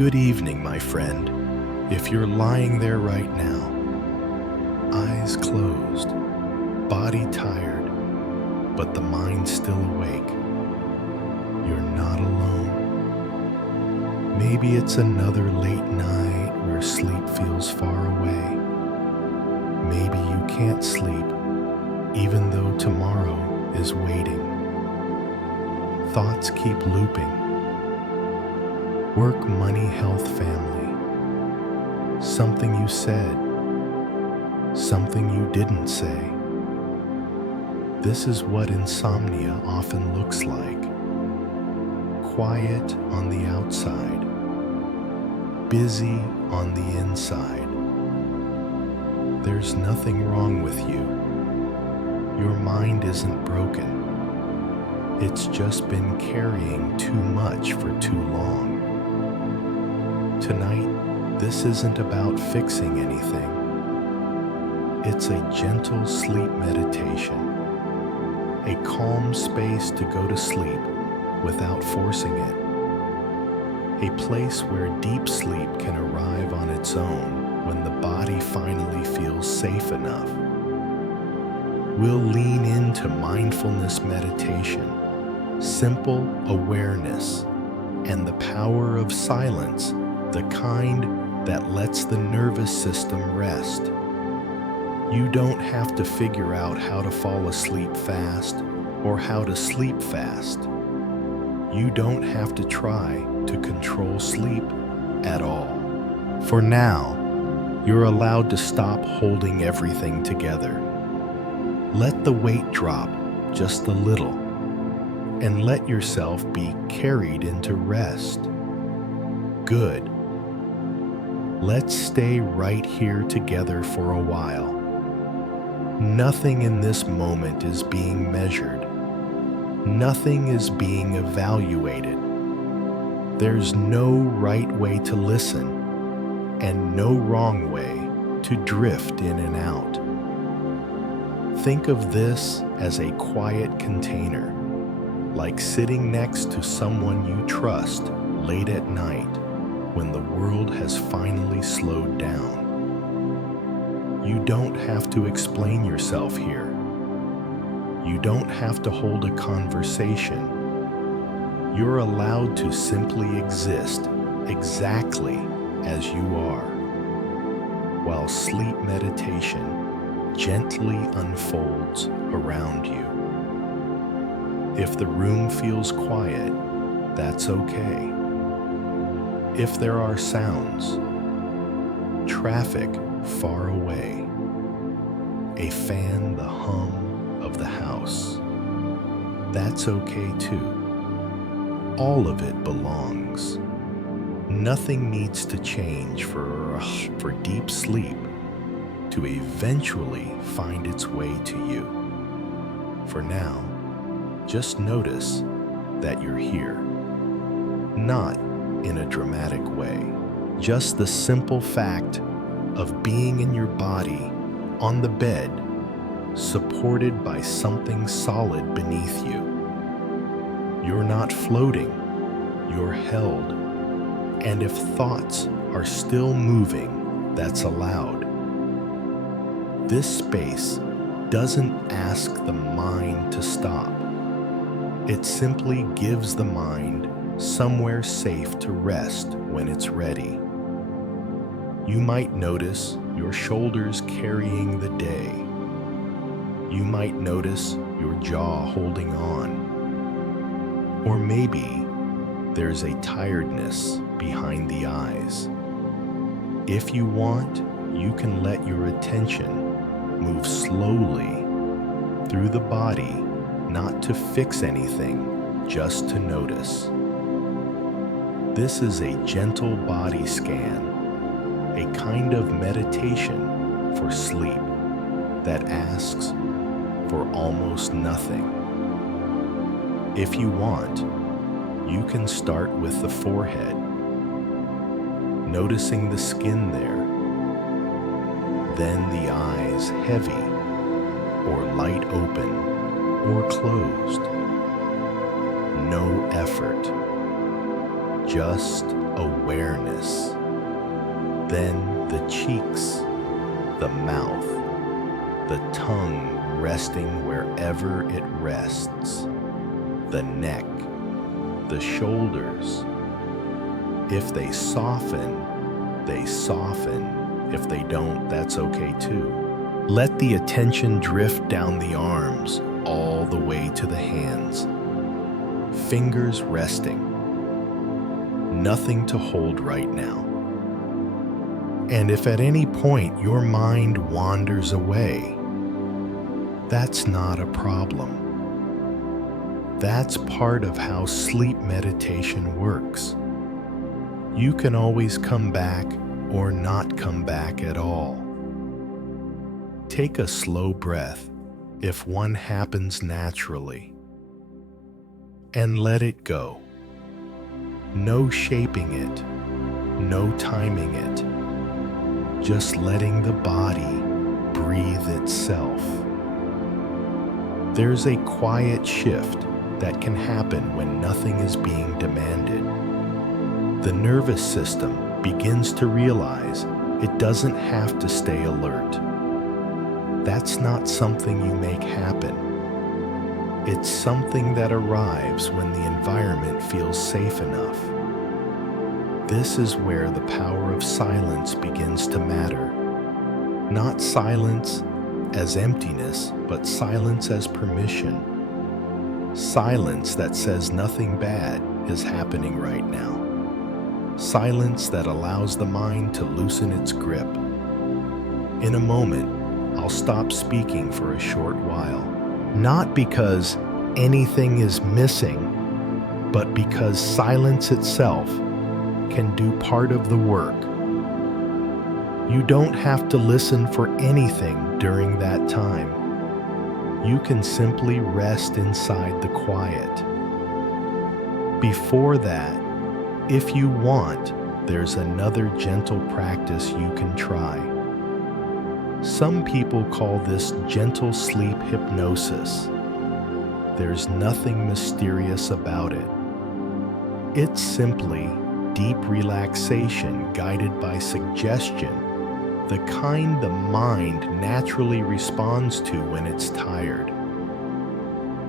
Good evening, my friend. If you're lying there right now, eyes closed, body tired, but the mind still awake, you're not alone. Maybe it's another late night where sleep feels far away. Maybe you can't sleep, even though tomorrow is waiting. Thoughts keep looping. Work, money, health, family. Something you said, something you didn't say. This is what insomnia often looks like. Quiet on the outside, busy on the inside. There's nothing wrong with you. Your mind isn't broken. It's just been carrying too much for too long. Tonight, this isn't about fixing anything. It's a gentle sleep meditation, a calm space to go to sleep without forcing it, a place where deep sleep can arrive on its own when the body finally feels safe enough. We'll lean into mindfulness meditation, simple awareness, and the power of silence, the kind that lets the nervous system rest. You don't have to figure out how to fall asleep fast or how to sleep fast. You don't have to try to control sleep at all. For now, you're allowed to stop holding everything together. Let the weight drop just a little and let yourself be carried into rest. Good. Let's stay right here together for a while. Nothing in this moment is being measured. Nothing is being evaluated. There's no right way to listen and no wrong way to drift in and out. Think of this as a quiet container, like sitting next to someone you trust late at night when the world has finally slowed down. You don't have to explain yourself here. You don't have to hold a conversation. You're allowed to simply exist exactly as you are, while sleep meditation gently unfolds around you. If the room feels quiet, that's okay. If there are sounds, traffic far away, a fan, the hum of the house, that's okay too. All of it belongs. Nothing needs to change for deep sleep to eventually find its way to you. For now, just notice that you're here, not in a dramatic way, just the simple fact of being in your body, on the bed, supported by something solid beneath you. You're not floating, you're held. And if thoughts are still moving, that's allowed. This space doesn't ask the mind to stop. It simply gives the mind somewhere safe to rest when it's ready. You might notice your shoulders carrying the day. You might notice your jaw holding on. Or maybe there's a tiredness behind the eyes. If you want, you can let your attention move slowly through the body, not to fix anything, just to notice. This is a gentle body scan, a kind of meditation for sleep that asks for almost nothing. If you want, you can start with the forehead, noticing the skin there, then the eyes heavy or light open or closed. No effort, just awareness. Then the cheeks, the mouth, the tongue resting wherever it rests, the neck, the shoulders. If they soften, they soften. If they don't, that's okay too. Let the attention drift down the arms all the way to the hands. Fingers resting. Nothing to hold right now. And if at any point your mind wanders away, that's not a problem. That's part of how sleep meditation works. You can always come back or not come back at all. Take a slow breath, if one happens naturally, and let it go. No shaping it, no timing it, just letting the body breathe itself. There's a quiet shift that can happen when nothing is being demanded. The nervous system begins to realize it doesn't have to stay alert. That's not something you make happen. It's something that arrives when the environment feels safe enough. This is where the power of silence begins to matter. Not silence as emptiness, but silence as permission. Silence that says nothing bad is happening right now. Silence that allows the mind to loosen its grip. In a moment, I'll stop speaking for a short while. Not because anything is missing, but because silence itself can do part of the work. You don't have to listen for anything during that time. You can simply rest inside the quiet. Before that, if you want, there's another gentle practice you can try. Some people call this gentle sleep hypnosis. There's nothing mysterious about it. It's simply deep relaxation guided by suggestion, the kind the mind naturally responds to when it's tired.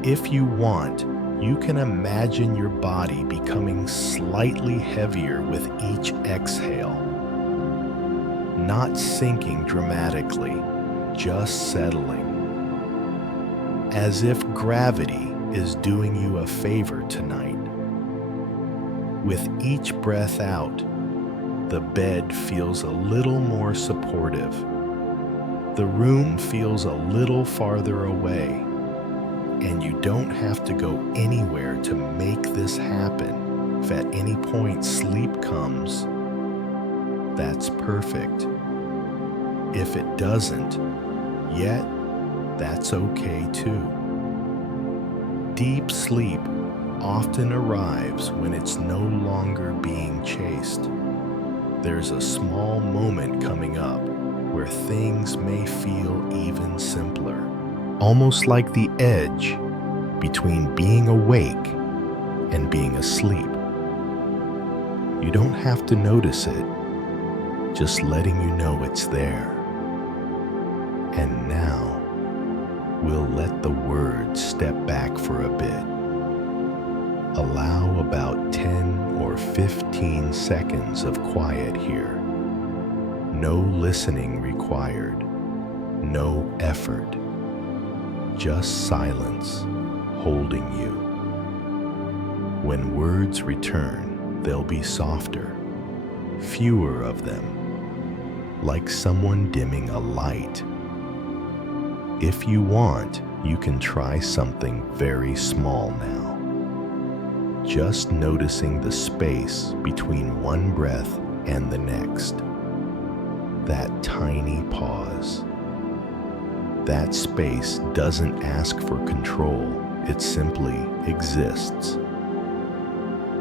If you want, you can imagine your body becoming slightly heavier with each exhale. Not sinking dramatically, just settling. As if gravity is doing you a favor tonight. With each breath out, the bed feels a little more supportive. The room feels a little farther away, and you don't have to go anywhere to make this happen. If at any point sleep comes, that's perfect. If it doesn't yet, that's okay too. Deep sleep often arrives when it's no longer being chased. There's a small moment coming up where things may feel even simpler, almost like the edge between being awake and being asleep. You don't have to notice it, just letting you know it's there. And now, we'll let the words step back for a bit. Allow about 10 or 15 seconds of quiet here. No listening required, no effort, just silence holding you. When words return, they'll be softer, fewer of them, like someone dimming a light. If you want, you can try something very small now. Just noticing the space between one breath and the next. That tiny pause. That space doesn't ask for control, it simply exists.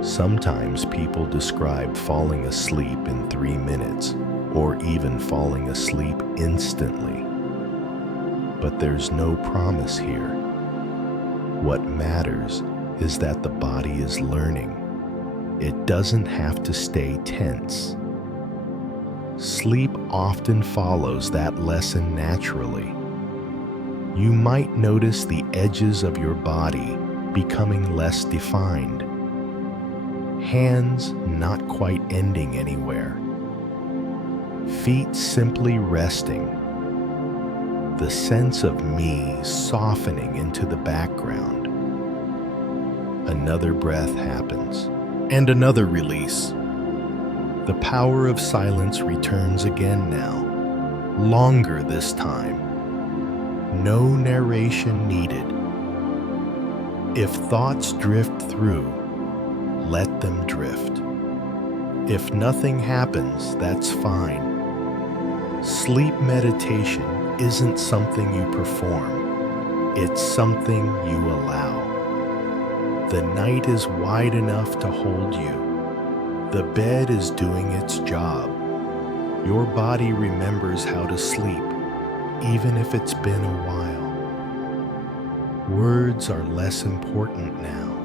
Sometimes people describe falling asleep in 3 minutes, or even falling asleep instantly. But there's no promise here. What matters is that the body is learning, it doesn't have to stay tense. Sleep often follows that lesson naturally. You might notice the edges of your body becoming less defined, hands not quite ending anywhere, feet simply resting, the sense of me softening into the background. Another breath happens, and another release. The power of silence returns again now, longer this time. No narration needed. If thoughts drift through, let them drift. If nothing happens, that's fine. Sleep meditation isn't something you perform, it's something you allow. The night is wide enough to hold you. The bed is doing its job. Your body remembers how to sleep, even if it's been a while. Words are less important now.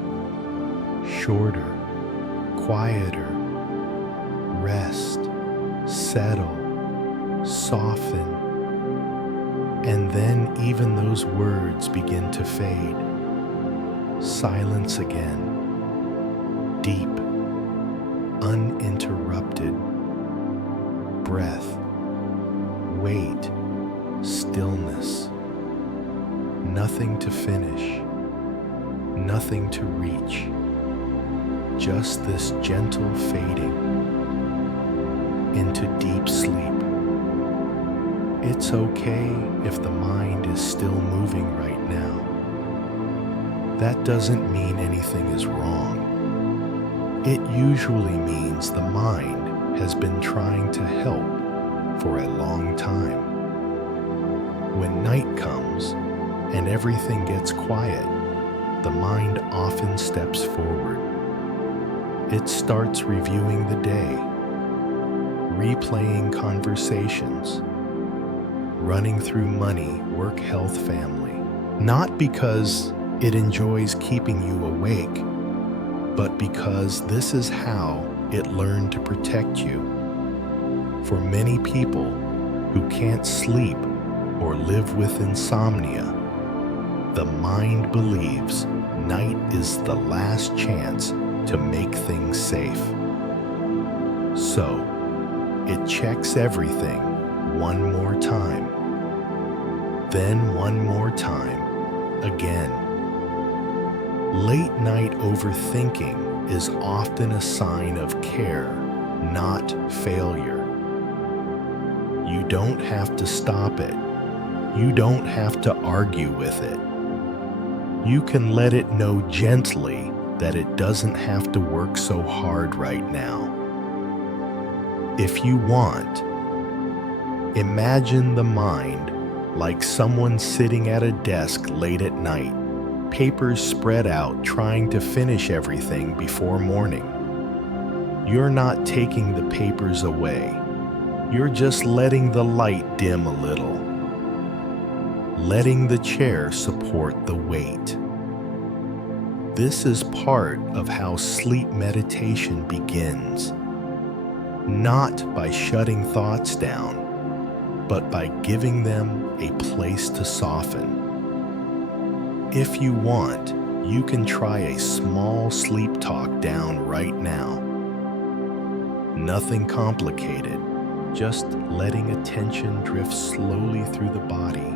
Shorter, quieter. Rest, settle, soften. And then even those words begin to fade. Silence again. Deep, uninterrupted. Breath, wait, stillness. Nothing to finish, nothing to reach. Just this gentle fading into deep sleep. It's okay if the mind is still moving right now. That doesn't mean anything is wrong. It usually means the mind has been trying to help for a long time. When night comes and everything gets quiet, the mind often steps forward. It starts reviewing the day, replaying conversations, running through money, work, health, family. Not because it enjoys keeping you awake, but because this is how it learned to protect you. For many people who can't sleep or live with insomnia, the mind believes night is the last chance to make things safe. So, it checks everything one more time, then one more time, again. Late night overthinking is often a sign of care, not failure. You don't have to stop it. You don't have to argue with it. You can let it know gently that it doesn't have to work so hard right now. If you want, imagine the mind like someone sitting at a desk late at night, papers spread out trying to finish everything before morning. You're not taking the papers away. You're just letting the light dim a little, letting the chair support the weight. This is part of how sleep meditation begins, not by shutting thoughts down, but by giving them a place to soften. If you want, you can try a small sleep talk down right now. Nothing complicated, just letting attention drift slowly through the body,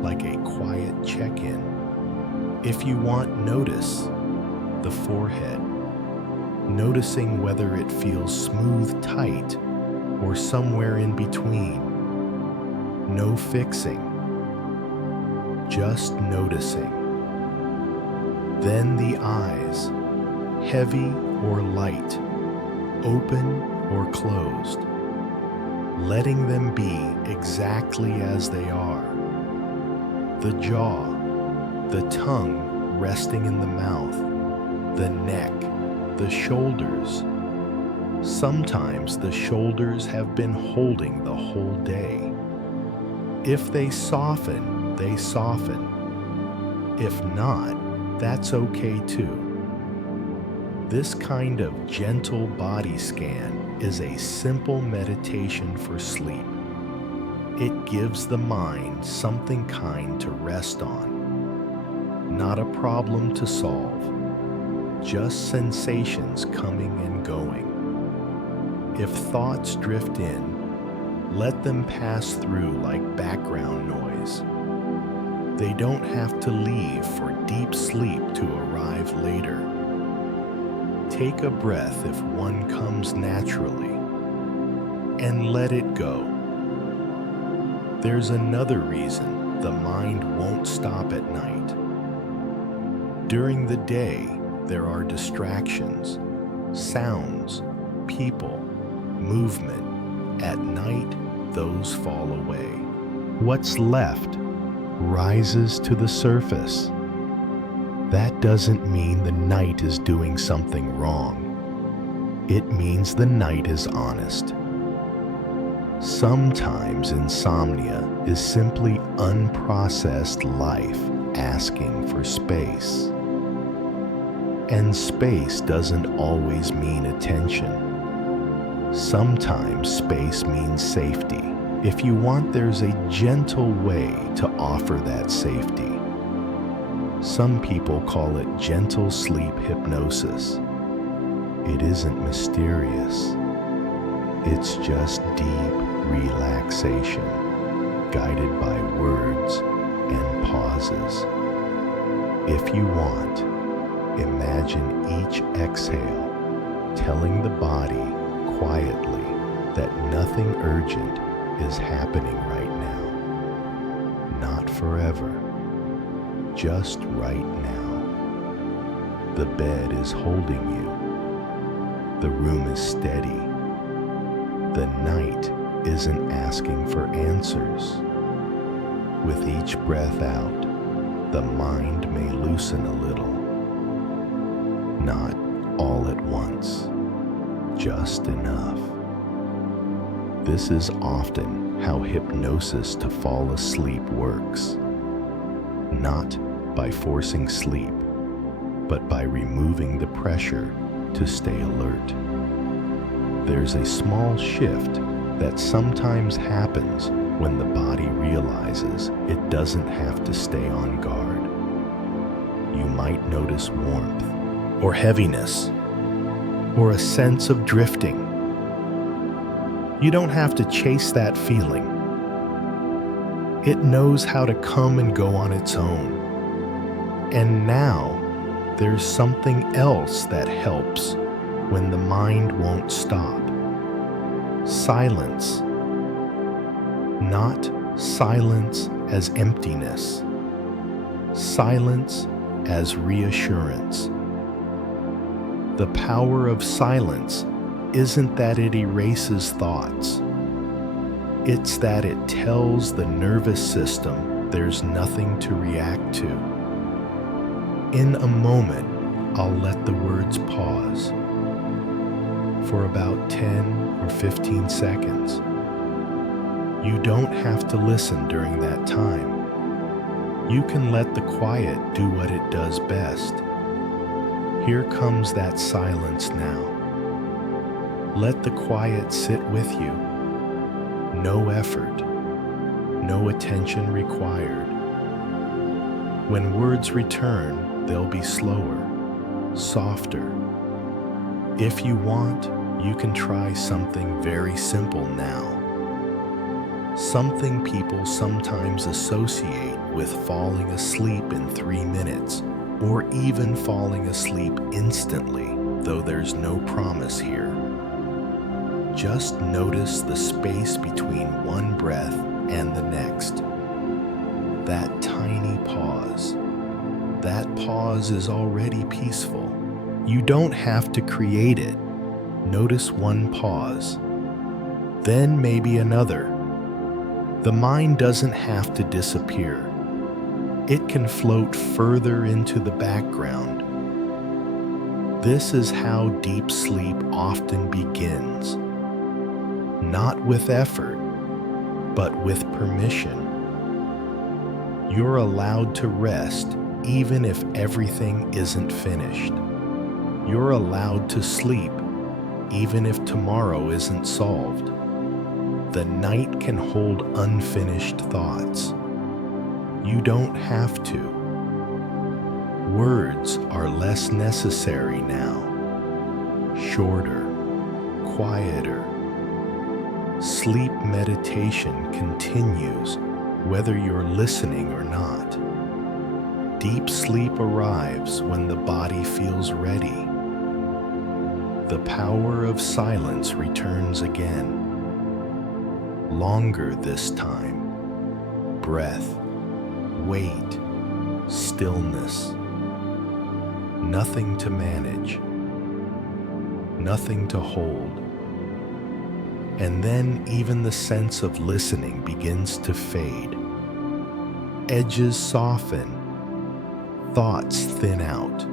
like a quiet check-in. If you want, notice the forehead, noticing whether it feels smooth, tight, or somewhere in between. No fixing, just noticing. Then the eyes, heavy or light, open or closed, letting them be exactly as they are. The jaw, the tongue resting in the mouth, the neck, the shoulders. Sometimes the shoulders have been holding the whole day. If they soften, they soften. If not, that's okay too. This kind of gentle body scan is a simple meditation for sleep. It gives the mind something kind to rest on, not a problem to solve, just sensations coming and going. If thoughts drift in, let them pass through like background noise. They don't have to leave for deep sleep to arrive later. Take a breath if one comes naturally, and let it go. There's another reason the mind won't stop at night. During the day, there are distractions, sounds, people, movement. At night, those fall away. What's left rises to the surface. That doesn't mean the night is doing something wrong. It means the night is honest. Sometimes insomnia is simply unprocessed life asking for space. And space doesn't always mean attention. Sometimes space means safety. If you want, there's a gentle way to offer that safety. Some people call it gentle sleep hypnosis. It isn't mysterious. It's just deep relaxation, guided by words and pauses. If you want, imagine each exhale telling the body quietly that nothing urgent is happening right now. Not forever, just right now. The bed is holding you. The room is steady. The night isn't asking for answers. With each breath out, the mind may loosen a little. Not all at once, just enough. This is often how hypnosis to fall asleep works. Not by forcing sleep, but by removing the pressure to stay alert. There's a small shift that sometimes happens when the body realizes it doesn't have to stay on guard. You might notice warmth, or heaviness, or a sense of drifting. You don't have to chase that feeling. It knows how to come and go on its own. And now, there's something else that helps when the mind won't stop. Silence. Not silence as emptiness. Silence as reassurance. The power of silence isn't that it erases thoughts. It's that it tells the nervous system there's nothing to react to. In a moment, I'll let the words pause for about 10 or 15 seconds. You don't have to listen during that time. You can let the quiet do what it does best. Here comes that silence now. Let the quiet sit with you. No effort, no attention required. When words return, they'll be slower, softer. If you want, you can try something very simple now. Something people sometimes associate with falling asleep in 3 minutes, or even falling asleep instantly, though there's no promise here. Just notice the space between one breath and the next. That tiny pause. That pause is already peaceful. You don't have to create it. Notice one pause, then maybe another. The mind doesn't have to disappear. It can float further into the background. This is how deep sleep often begins. Not with effort, but with permission. You're allowed to rest even if everything isn't finished. You're allowed to sleep, even if tomorrow isn't solved. The night can hold unfinished thoughts. You don't have to. Words are less necessary now. Shorter, quieter. Sleep meditation continues whether you're listening or not. Deep sleep arrives when the body feels ready. The power of silence returns again. Longer this time. Breath, weight, stillness. Nothing to manage. Nothing to hold. And then even the sense of listening begins to fade. Edges soften. Thoughts thin out.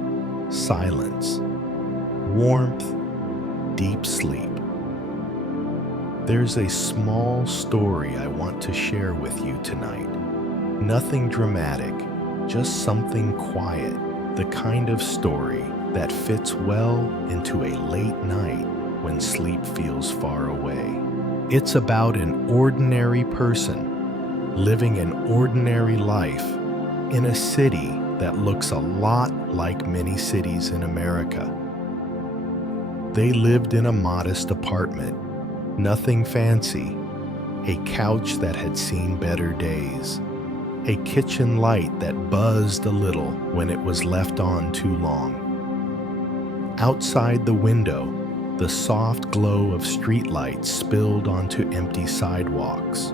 Silence. Warmth. Deep sleep. There's a small story I want to share with you tonight. Nothing dramatic, just something quiet, the kind of story that fits well into a late night when sleep feels far away. It's about an ordinary person living an ordinary life in a city that looks a lot like many cities in America. They lived in a modest apartment, nothing fancy, a couch that had seen better days, a kitchen light that buzzed a little when it was left on too long. Outside the window, the soft glow of streetlights spilled onto empty sidewalks.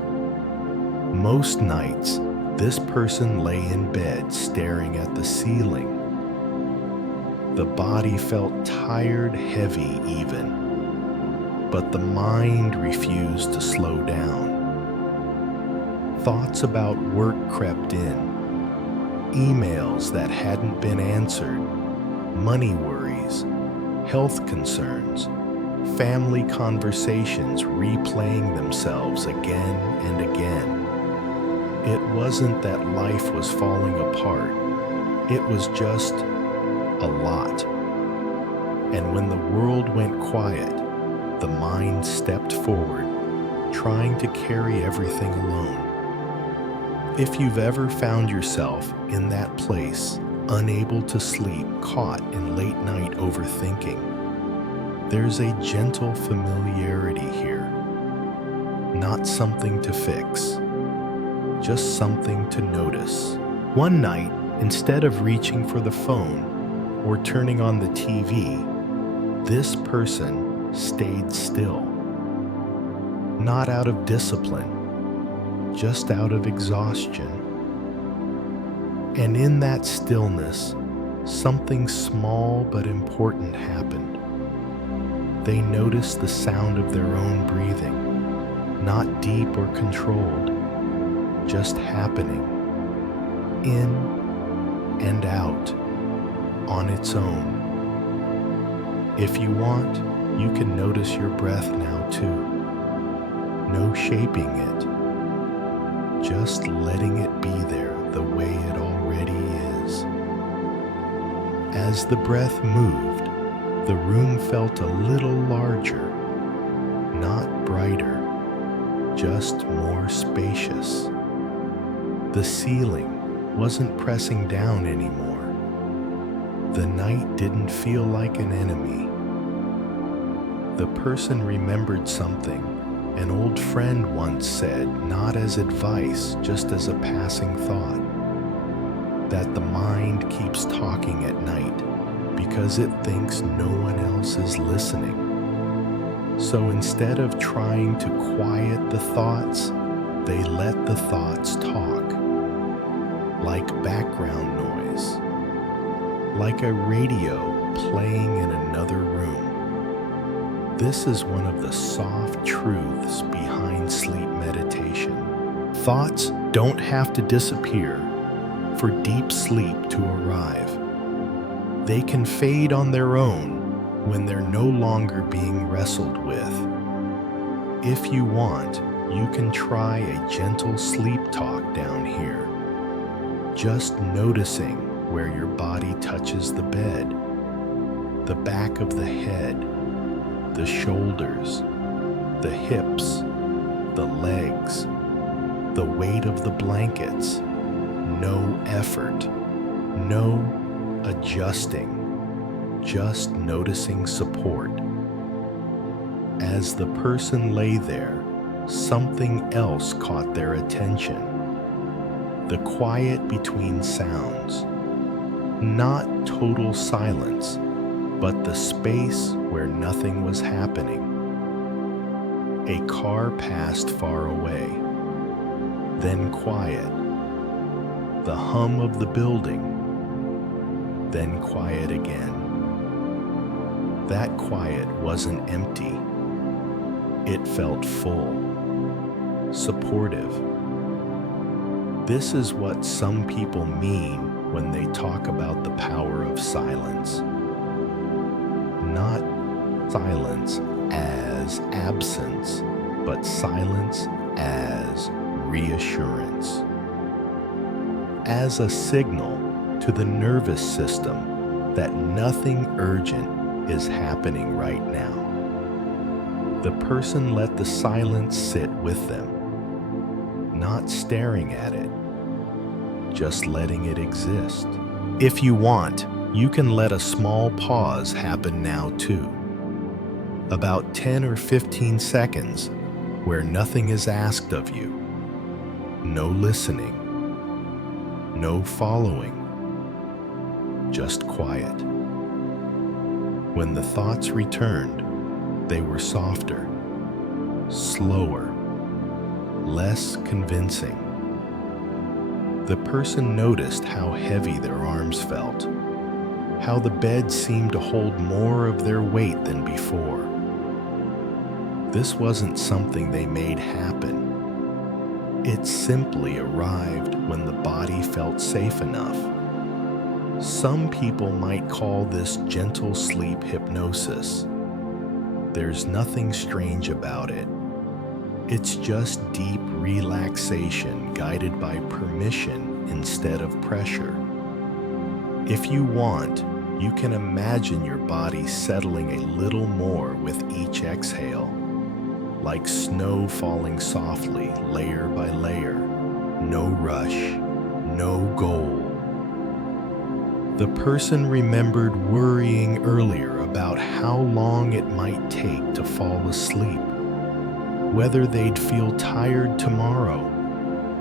Most nights, this person lay in bed staring at the ceiling. The body felt tired, heavy even, but the mind refused to slow down. Thoughts about work crept in, emails that hadn't been answered, money worries, health concerns, family conversations replaying themselves again and again. It wasn't that life was falling apart, it was just a lot. And when the world went quiet, the mind stepped forward, trying to carry everything alone. If you've ever found yourself in that place, unable to sleep, caught in late night overthinking, there's a gentle familiarity here. Not something to fix, just something to notice. One night, instead of reaching for the phone or turning on the TV, this person stayed still. Not out of discipline, just out of exhaustion. And in that stillness, something small but important happened. They noticed the sound of their own breathing, not deep or controlled, just happening, in and out, on its own. If you want, you can notice your breath now too. No shaping it, just letting it be there the way it already is. As the breath moved, the room felt a little larger, not brighter, just more spacious. The ceiling wasn't pressing down anymore. The night didn't feel like an enemy. The person remembered something an old friend once said, not as advice, just as a passing thought, that the mind keeps talking at night because it thinks no one else is listening. So instead of trying to quiet the thoughts, they let the thoughts talk, like background noise, like a radio playing in another room. This is one of the soft truths behind sleep meditation. Thoughts don't have to disappear for deep sleep to arrive. They can fade on their own when they're no longer being wrestled with. If you want, you can try a gentle sleep talk down here. Just noticing where your body touches the bed. the back of the head, the shoulders, the hips, the legs, the weight of the blankets. No effort, no adjusting, just noticing support. As the person lay there, something else caught their attention. The quiet between sounds. Not total silence, but the space where nothing was happening. A car passed far away, then quiet. The hum of the building, then quiet again. That quiet wasn't empty. It felt full, supportive. This is what some people mean when they talk about the power of silence. Not silence as absence, but silence as reassurance. As a signal to the nervous system that nothing urgent is happening right now. The person let the silence sit with them, not staring at it, just letting it exist. If you want, you can let a small pause happen now too. About 10 or 15 seconds where nothing is asked of you. No listening. No following, just quiet. When the thoughts returned, they were softer, slower, less convincing. The person noticed how heavy their arms felt, how the bed seemed to hold more of their weight than before. This wasn't something they made happen. It simply arrived when the body felt safe enough. Some people might call this gentle sleep hypnosis. There's nothing strange about it. It's just deep relaxation guided by permission instead of pressure. If you want, you can imagine your body settling a little more with each exhale. Like snow falling softly, layer by layer. No rush, no goal. The person remembered worrying earlier about how long it might take to fall asleep, whether they'd feel tired tomorrow,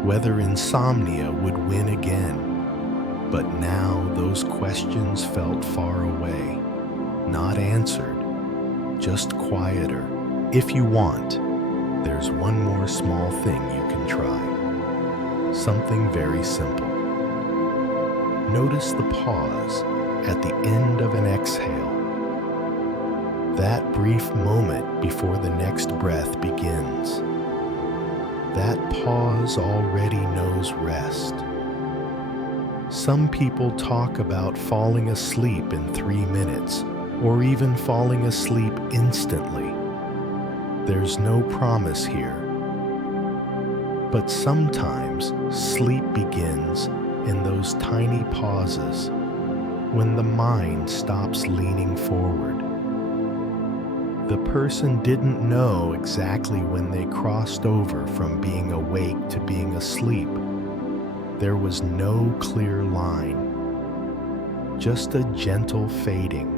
whether insomnia would win again. But now those questions felt far away, not answered, just quieter. If you want, there's one more small thing you can try. Something very simple. Notice the pause at the end of an exhale. That brief moment before the next breath begins. That pause already knows rest. Some people talk about falling asleep in 3 minutes, or even falling asleep instantly. There's no promise here. But sometimes sleep begins in those tiny pauses when the mind stops leaning forward. The person didn't know exactly when they crossed over from being awake to being asleep. There was no clear line, just a gentle fading,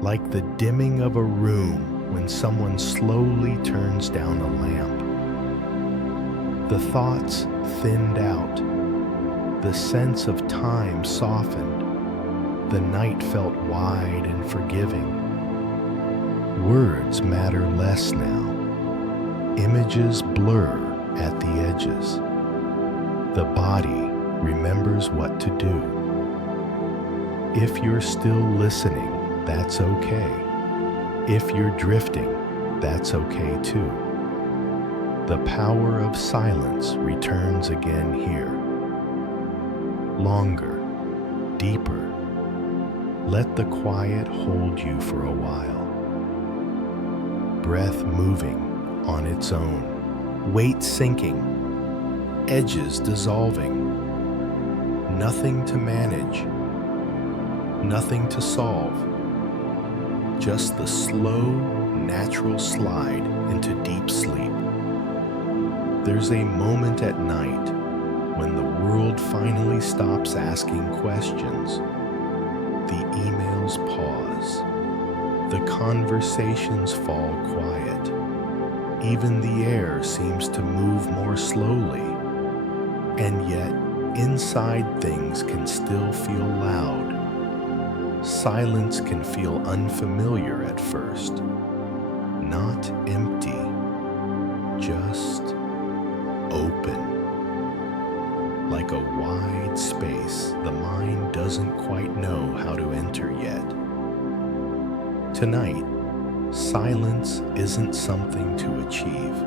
like the dimming of a room when someone slowly turns down a lamp. The thoughts thinned out. The sense of time softened. The night felt wide and forgiving. Words matter less now. Images blur at the edges. The body remembers what to do. If you're still listening, that's okay. If you're drifting, that's okay too. The power of silence returns again here. Longer, deeper. Let the quiet hold you for a while. Breath moving on its own. Weight sinking. Edges dissolving. Nothing to manage. Nothing to solve, just the slow, natural slide into deep sleep. There's a moment at night when the world finally stops asking questions. The emails pause. The conversations fall quiet. Even the air seems to move more slowly. And yet, inside things can still feel loud. Silence can feel unfamiliar at first. Not empty, just open. Like a wide space the mind doesn't quite know how to enter yet. Tonight, silence isn't something to achieve.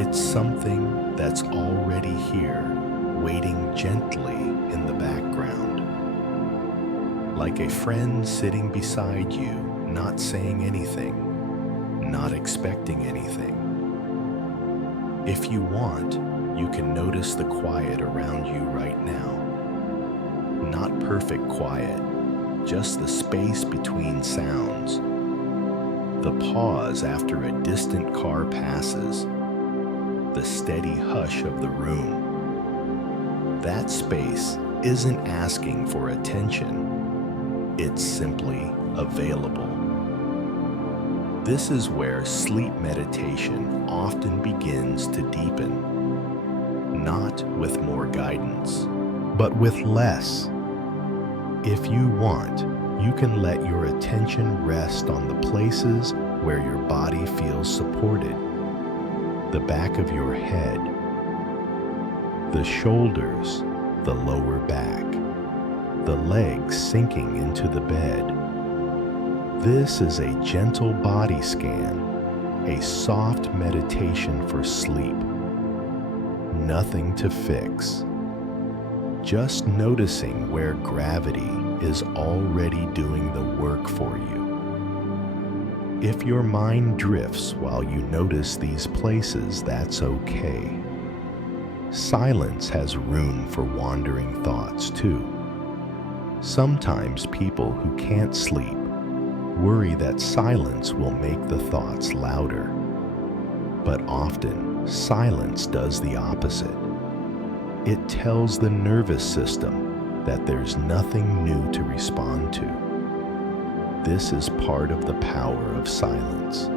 It's something that's already here, waiting gently in the background. Like a friend sitting beside you, not saying anything, not expecting anything. If you want, you can notice the quiet around you right now. Not perfect quiet, just the space between sounds. The pause after a distant car passes. The steady hush of the room. That space isn't asking for attention. It's simply available. This is where sleep meditation often begins to deepen. Not with more guidance, but with less. If you want, you can let your attention rest on the places where your body feels supported. The back of your head, the shoulders, the lower back, the legs sinking into the bed. This is a gentle body scan, a soft meditation for sleep. Nothing to fix. Just noticing where gravity is already doing the work for you. If your mind drifts while you notice these places, that's okay. Silence has room for wandering thoughts too. Sometimes people who can't sleep worry that silence will make the thoughts louder. But often, silence does the opposite. It tells the nervous system that there's nothing new to respond to. This is part of the power of silence.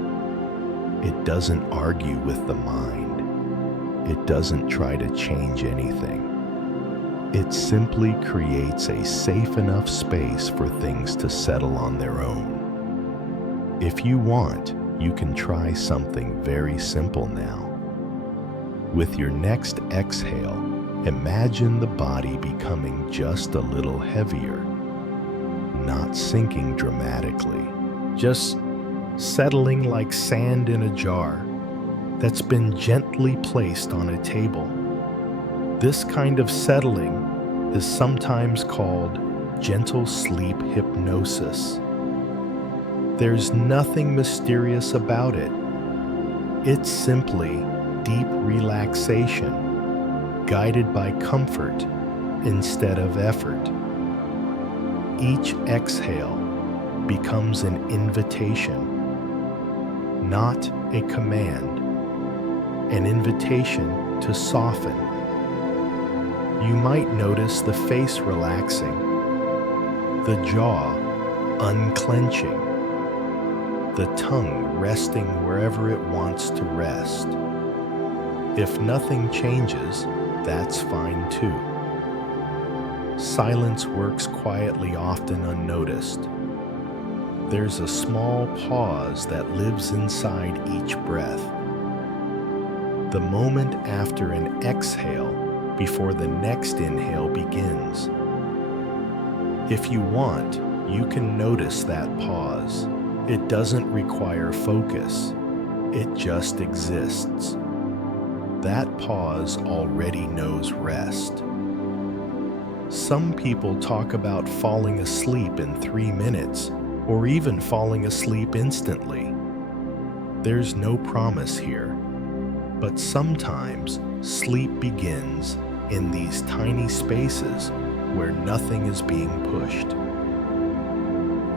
It doesn't argue with the mind. It doesn't try to change anything. It simply creates a safe enough space for things to settle on their own. If you want, you can try something very simple now. With your next exhale, imagine the body becoming just a little heavier, not sinking dramatically, just settling like sand in a jar that's been gently placed on a table. This kind of settling is sometimes called gentle sleep hypnosis. There's nothing mysterious about it. It's simply deep relaxation, guided by comfort instead of effort. Each exhale becomes an invitation, not a command, an invitation to soften. You might notice the face relaxing, the jaw unclenching, the tongue resting wherever it wants to rest. If nothing changes, that's fine too. Silence works quietly, often unnoticed. There's a small pause that lives inside each breath. The moment after an exhale before the next inhale begins. If you want, you can notice that pause. It doesn't require focus. It just exists. That pause already knows rest. Some people talk about falling asleep in 3 minutes, or even falling asleep instantly. There's no promise here, but sometimes sleep begins in these tiny spaces where nothing is being pushed.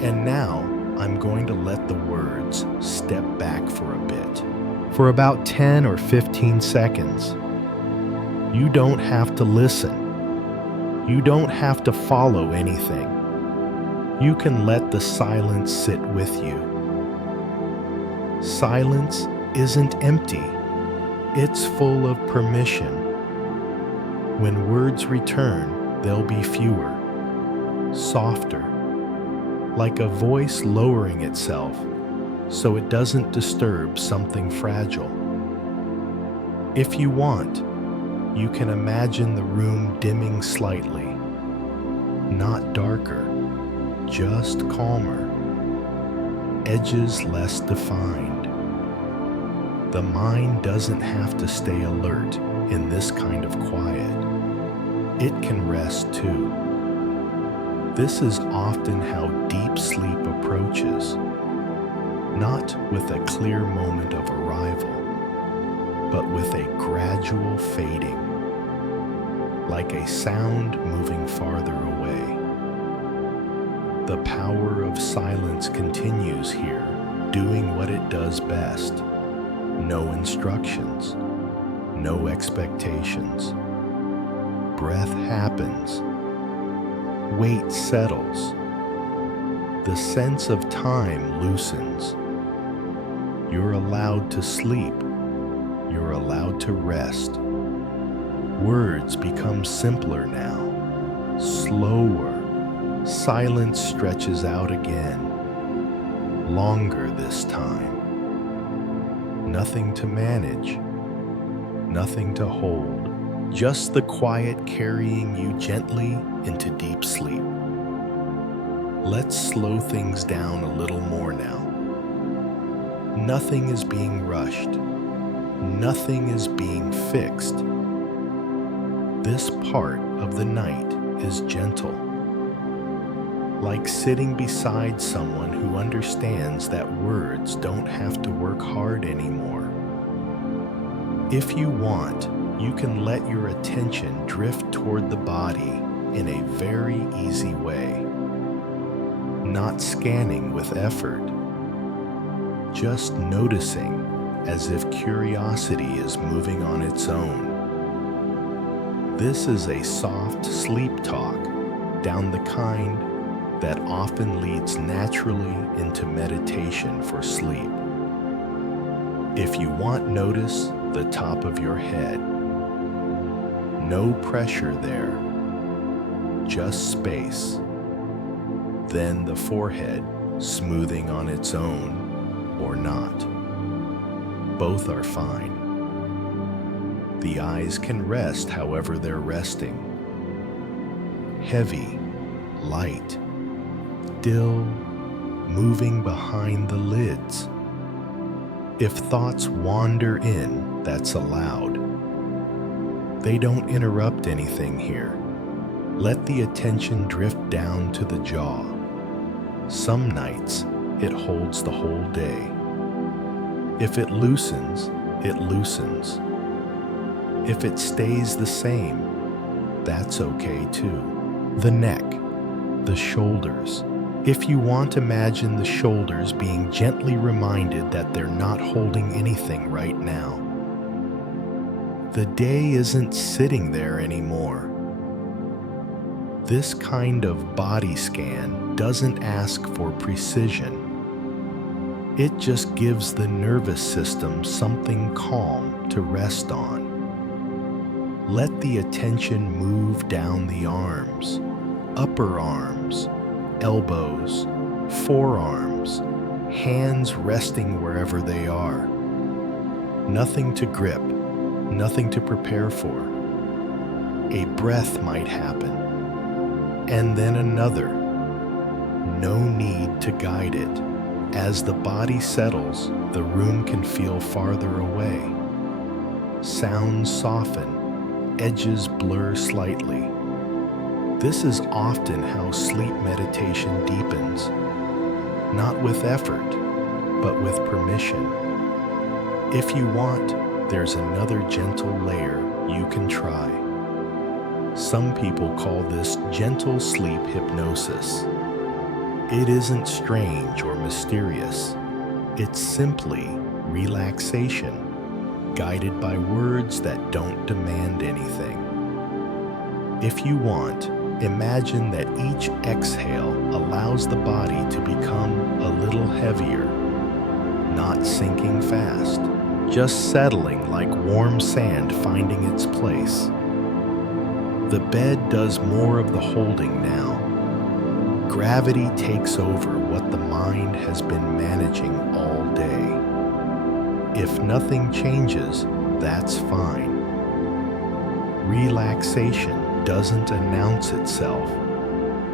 And now I'm going to let the words step back for a bit. For about 10 or 15 seconds. You don't have to listen. You don't have to follow anything. You can let the silence sit with you. Silence isn't empty. It's full of permission. When words return, they'll be fewer, softer, like a voice lowering itself so it doesn't disturb something fragile. If you want, you can imagine the room dimming slightly, not darker, just calmer, edges less defined. The mind doesn't have to stay alert in this kind of quiet. It can rest too. This is often how deep sleep approaches, not with a clear moment of arrival, but with a gradual fading, like a sound moving farther away. The power of silence continues here, doing what it does best. No instructions, no expectations. Breath happens. Weight settles. The sense of time loosens. You're allowed to sleep. You're allowed to rest. Words become simpler now, slower. Silence stretches out again, longer this time. Nothing to manage, nothing to hold, just the quiet carrying you gently into deep sleep. Let's slow things down a little more now. Nothing is being rushed. Nothing is being fixed. This part of the night is gentle, like sitting beside someone who understands that words don't have to work hard anymore. If you want, you can let your attention drift toward the body in a very easy way, not scanning with effort, just noticing as if curiosity is moving on its own. This is a soft sleep talk, down the kind that often leads naturally into meditation for sleep. If you want, notice the top of your head. No pressure there, just space. Then the forehead smoothing on its own or not. Both are fine. The eyes can rest however they're resting. Heavy, light, still, moving behind the lids. If thoughts wander in, that's allowed. They don't interrupt anything here. Let the attention drift down to the jaw. Some nights, it holds the whole day. If it loosens, it loosens. If it stays the same, that's okay too. The neck, the shoulders. If you want, imagine the shoulders being gently reminded that they're not holding anything right now. The day isn't sitting there anymore. This kind of body scan doesn't ask for precision. It just gives the nervous system something calm to rest on. Let the attention move down the arms, upper arms, elbows, forearms, hands resting wherever they are. Nothing to grip, nothing to prepare for. A breath might happen, and then another. No need to guide it. As the body settles, the room can feel farther away. Sounds soften, edges blur slightly. This is often how sleep meditation deepens, not with effort, but with permission. If you want, there's another gentle layer you can try. Some people call this gentle sleep hypnosis. It isn't strange or mysterious. It's simply relaxation, guided by words that don't demand anything. If you want, imagine that each exhale allows the body to become a little heavier, not sinking fast, just settling like warm sand finding its place. The bed does more of the holding now. Gravity takes over what the mind has been managing all day. If nothing changes, that's fine. Relaxation doesn't announce itself.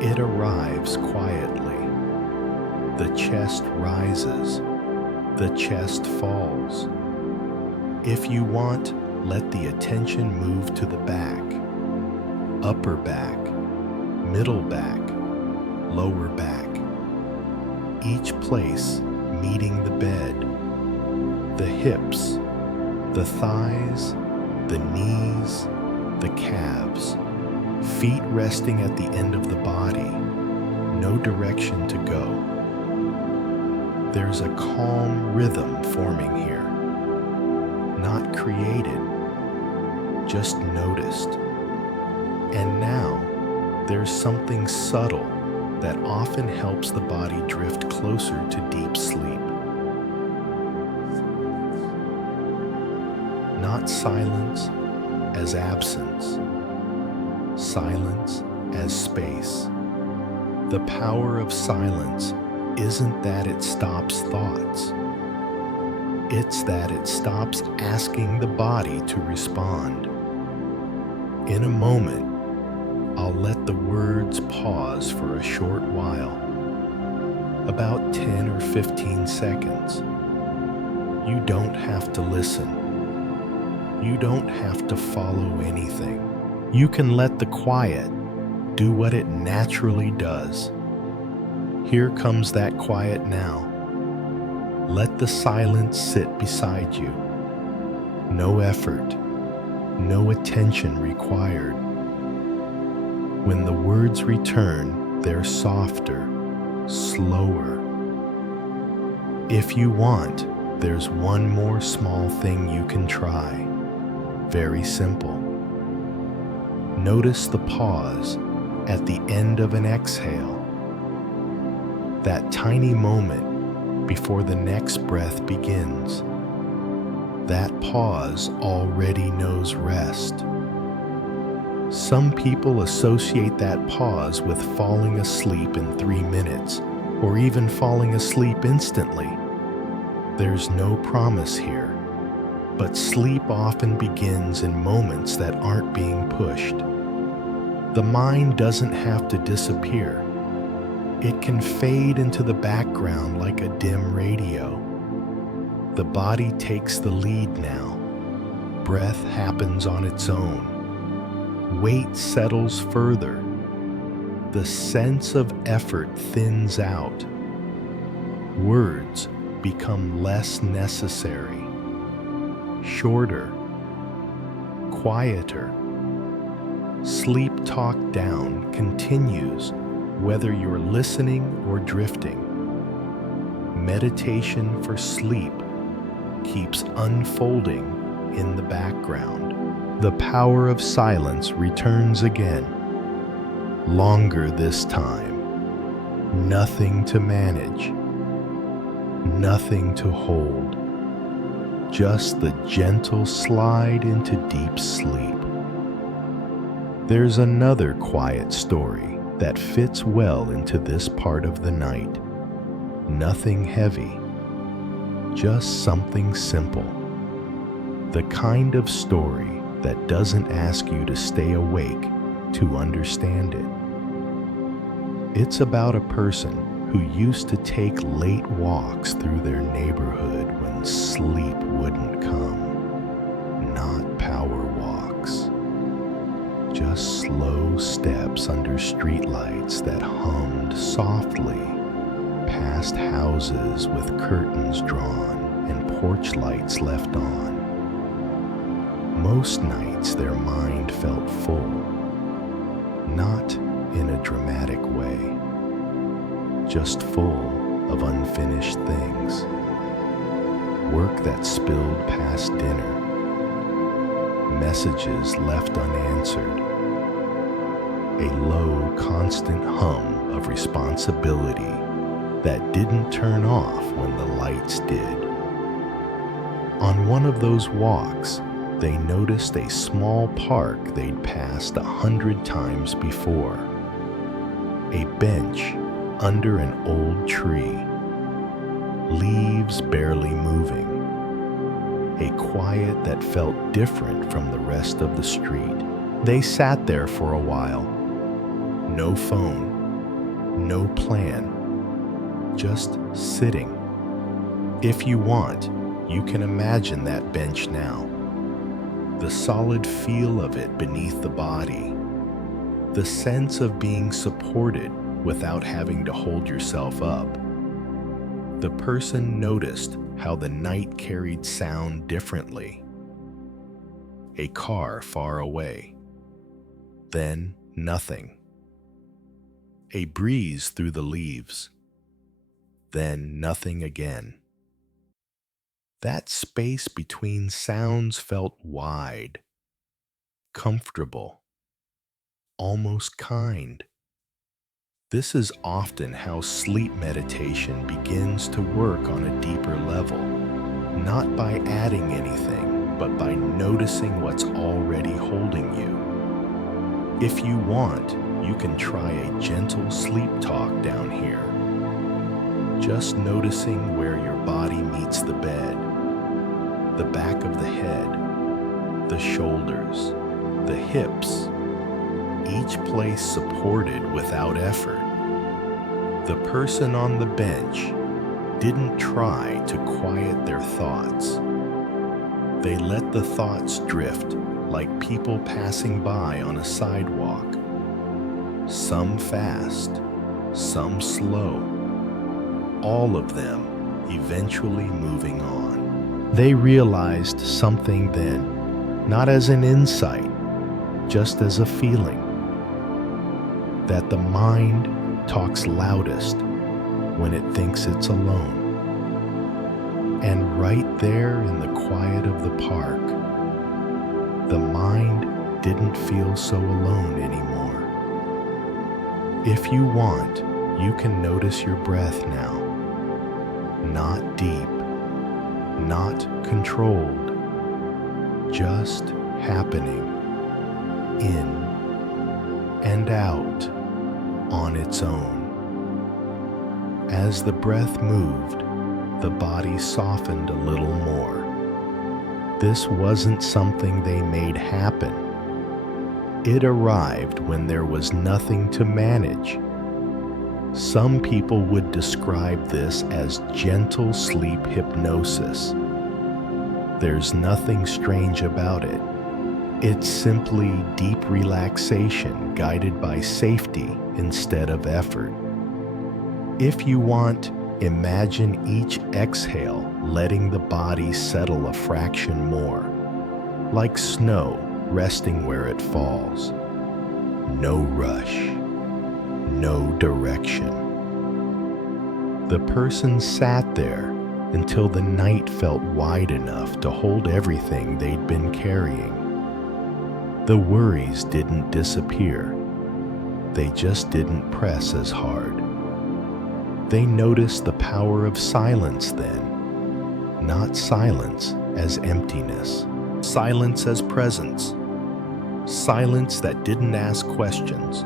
It arrives quietly. The chest rises. The chest falls. If you want, let the attention move to the back, upper back, middle back, lower back, each place meeting the bed, the hips, the thighs, the knees, the calves, feet resting at the end of the body, no direction to go. There's a calm rhythm forming here, not created, just noticed. And now, there's something subtle that often helps the body drift closer to deep sleep. Not silence as absence, silence as space. The power of silence isn't that it stops thoughts. It's that it stops asking the body to respond. In a moment, I'll let the words pause for a short while, about 10 or 15 seconds. You don't have to listen. You don't have to follow anything. You can let the quiet do what it naturally does. Here comes that quiet now. Let the silence sit beside you. No effort, no attention required. When the words return, they're softer, slower. If you want, there's one more small thing you can try. Very simple. Notice the pause at the end of an exhale. That tiny moment before the next breath begins. That pause already knows rest. Some people associate that pause with falling asleep in 3 minutes, or even falling asleep instantly. There's no promise here, but sleep often begins in moments that aren't being pushed. The mind doesn't have to disappear. It can fade into the background like a dim radio. The body takes the lead now. Breath happens on its own. Weight settles further. The sense of effort thins out. Words become less necessary, shorter, quieter. Sleep talk down continues whether you're listening or drifting. Meditation for sleep keeps unfolding in the background. The power of silence returns again, longer this time. Nothing to manage, nothing to hold, just the gentle slide into deep sleep. There's another quiet story that fits well into this part of the night. Nothing heavy, just something simple. The kind of story that doesn't ask you to stay awake to understand it. It's about a person who used to take late walks through their neighborhood when sleep wouldn't come. Not power walks. Just slow steps under streetlights that hummed softly, past houses with curtains drawn and porch lights left on. Most nights their mind felt full, not in a dramatic way, just full of unfinished things. Work that spilled past dinner, messages left unanswered, a low, constant hum of responsibility that didn't turn off when the lights did. On one of those walks, they noticed a small park they'd passed 100 times before. A bench under an old tree, leaves barely moving. A quiet that felt different from the rest of the street. They sat there for a while. No phone, no plan, just sitting. If you want, you can imagine that bench now. The solid feel of it beneath the body. The sense of being supported without having to hold yourself up. The person noticed how the night carried sound differently. A car far away. Then nothing. A breeze through the leaves. Then nothing again. That space between sounds felt wide, comfortable, almost kind. This is often how sleep meditation begins to work on a deeper level, not by adding anything, but by noticing what's already holding you. If you want, you can try a gentle sleep talk down here. Just noticing where your body meets the bed, the back of the head, the shoulders, the hips, each place supported without effort. The person on the bench didn't try to quiet their thoughts. They let the thoughts drift like people passing by on a sidewalk. Some fast, some slow, all of them eventually moving on. They realized something then, not as an insight, just as a feeling, that the mind talks loudest when it thinks it's alone. And right there in the quiet of the park, the mind didn't feel so alone anymore. If you want, you can notice your breath now. Not deep, not controlled, just happening in and out on its own. As the breath moved, the body softened a little more. This wasn't something they made happen. It arrived when there was nothing to manage. Some people would describe this as gentle sleep hypnosis. There's nothing strange about it. It's simply deep relaxation guided by safety instead of effort. If you want, imagine each exhale letting the body settle a fraction more, like snow resting where it falls. No rush, no direction. The person sat there until the night felt wide enough to hold everything they'd been carrying. The worries didn't disappear. They just didn't press as hard. They noticed the power of silence then, not silence as emptiness, silence as presence, silence that didn't ask questions,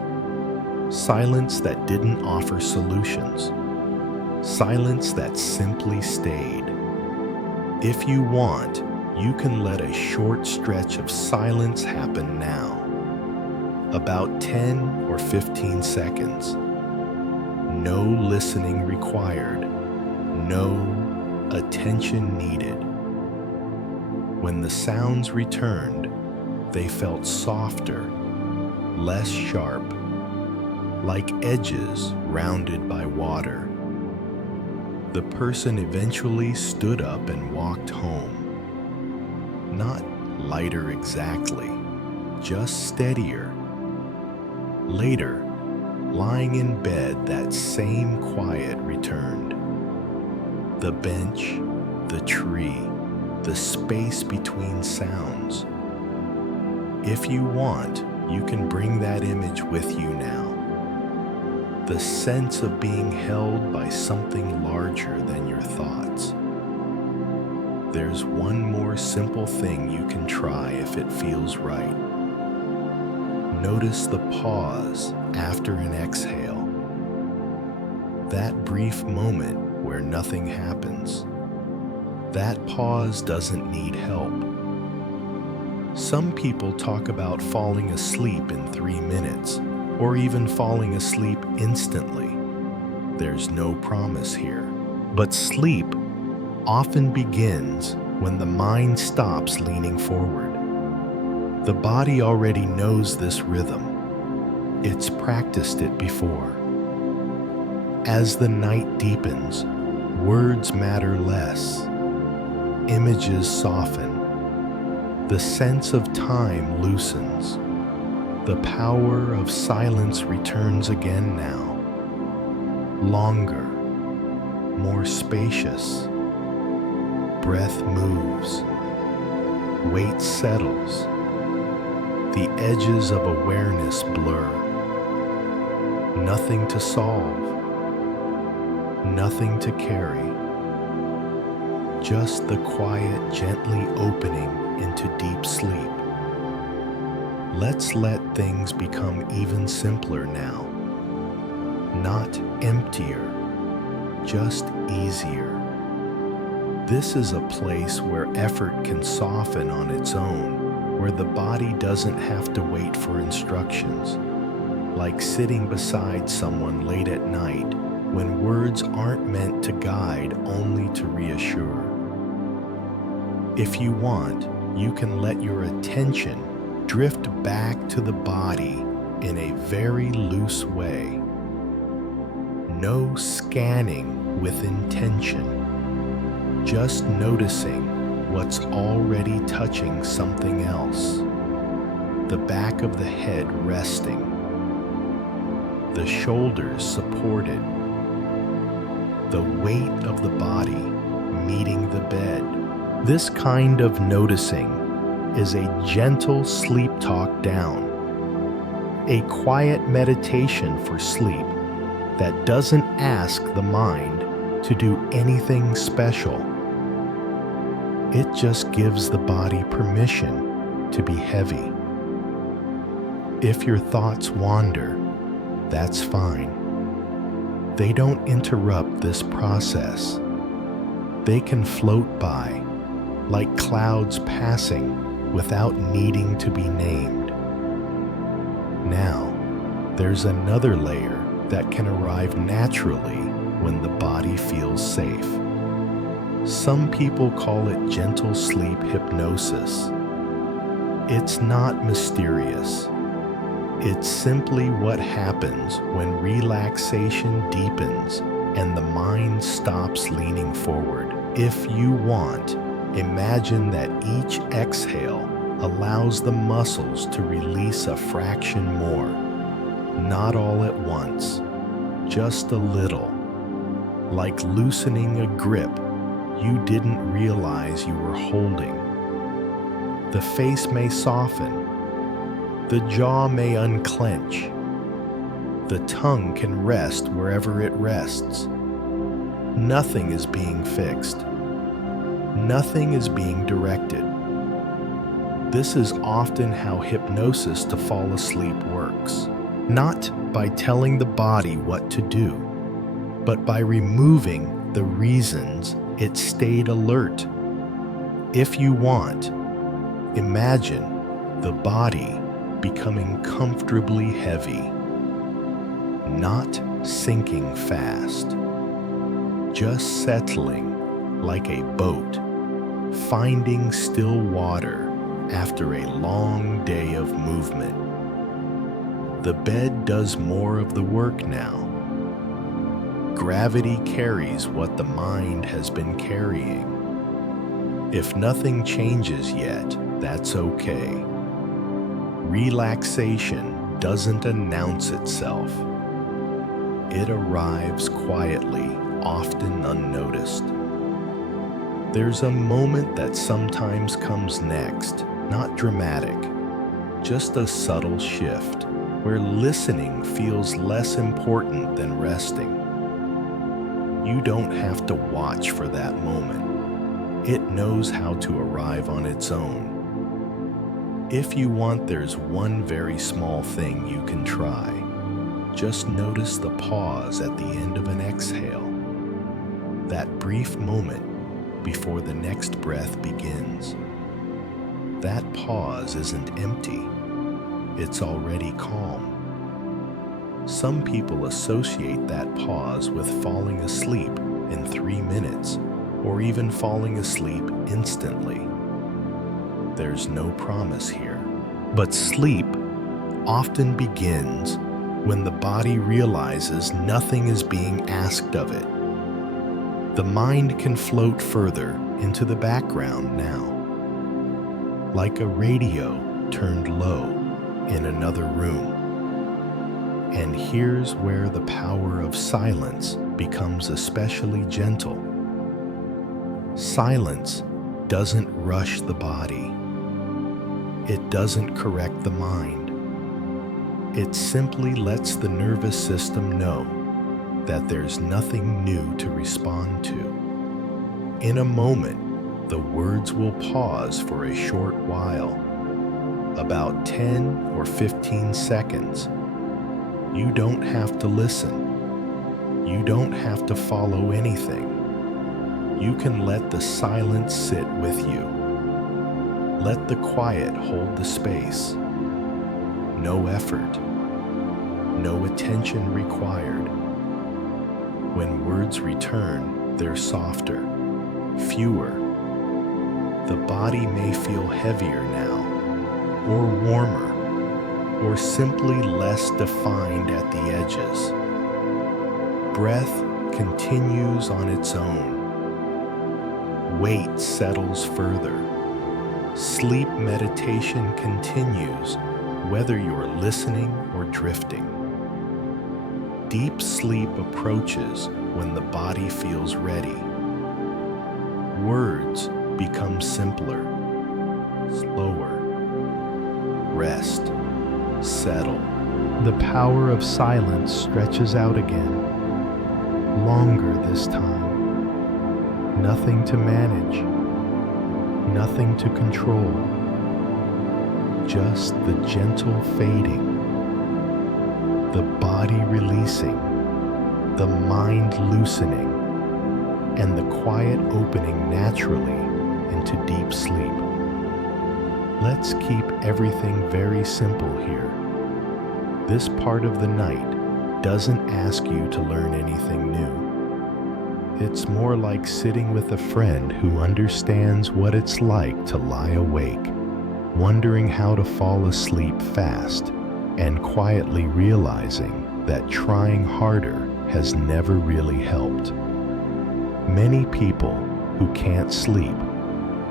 silence that didn't offer solutions, silence that simply stayed. If you want, you can let a short stretch of silence happen now, about 10 or 15 seconds. No listening required, no attention needed. When the sounds returned, they felt softer, less sharp, like edges rounded by water. The person eventually stood up and walked home. Not lighter exactly, just steadier. Later, lying in bed, that same quiet returned. The bench, the tree, the space between sounds. If you want, you can bring that image with you now. The sense of being held by something larger than your thoughts. There's one more simple thing you can try if it feels right. Notice the pause after an exhale. That brief moment where nothing happens. That pause doesn't need help. Some people talk about falling asleep in 3 minutes, or even falling asleep instantly. There's no promise here. But sleep often begins when the mind stops leaning forward. The body already knows this rhythm. It's practiced it before. As the night deepens, words matter less. Images soften. The sense of time loosens. The power of silence returns again now. Longer, more spacious. Breath moves. Weight settles. The edges of awareness blur. Nothing to solve. Nothing to carry. Just the quiet gently opening into deep sleep. Let's let things become even simpler now. Not emptier, just easier. This is a place where effort can soften on its own, where the body doesn't have to wait for instructions, like sitting beside someone late at night when words aren't meant to guide, only to reassure. If you want, you can let your attention drift back to the body in a very loose way. No scanning with intention. Just noticing what's already touching something else. The back of the head resting. The shoulders supported. The weight of the body meeting the bed. This kind of noticing is a gentle sleep talk down. A quiet meditation for sleep that doesn't ask the mind to do anything special. It just gives the body permission to be heavy. If your thoughts wander, that's fine. They don't interrupt this process. They can float by, like clouds passing without needing to be named. Now, there's another layer that can arrive naturally when the body feels safe. Some people call it gentle sleep hypnosis. It's not mysterious. It's simply what happens when relaxation deepens and the mind stops leaning forward. If you want, imagine that each exhale allows the muscles to release a fraction more. Not all at once, just a little. Like loosening a grip you didn't realize you were holding. The face may soften. The jaw may unclench. The tongue can rest wherever it rests. Nothing is being fixed. Nothing is being directed. This is often how hypnosis to fall asleep works. Not by telling the body what to do, but by removing the reasons it stayed alert. If you want, imagine the body becoming comfortably heavy, not sinking fast, just settling like a boat, finding still water after a long day of movement. The bed does more of the work now. Gravity carries what the mind has been carrying. If nothing changes yet, that's okay. Relaxation doesn't announce itself. It arrives quietly, often unnoticed. There's a moment that sometimes comes next, not dramatic, just a subtle shift where listening feels less important than resting. You don't have to watch for that moment. It knows how to arrive on its own. If you want, there's one very small thing you can try. Just notice the pause at the end of an exhale, that brief moment before the next breath begins. That pause isn't empty, it's already calm. Some people associate that pause with falling asleep in 3 minutes, or even falling asleep instantly. There's no promise here, but sleep often begins when the body realizes nothing is being asked of it. The mind can float further into the background now, like a radio turned low in another room. And here's where the power of silence becomes especially gentle. Silence doesn't rush the body. It doesn't correct the mind. It simply lets the nervous system know that there's nothing new to respond to. In a moment, the words will pause for a short while, about 10 or 15 seconds. You don't have to listen. You don't have to follow anything. You can let the silence sit with you. Let the quiet hold the space. No effort. No attention required. When words return, they're softer, fewer. The body may feel heavier now, or warmer, or simply less defined at the edges. Breath continues on its own. Weight settles further. Sleep meditation continues, whether you're listening or drifting. Deep sleep approaches when the body feels ready. Words become simpler, slower. Rest, settle. The power of silence stretches out again, longer this time. Nothing to manage, nothing to control. Just the gentle fading, the body releasing, the mind loosening, and the quiet opening naturally into deep sleep. Let's keep everything very simple here. This part of the night doesn't ask you to learn anything new. It's more like sitting with a friend who understands what it's like to lie awake, wondering how to fall asleep fast, and quietly realizing that trying harder has never really helped. Many people who can't sleep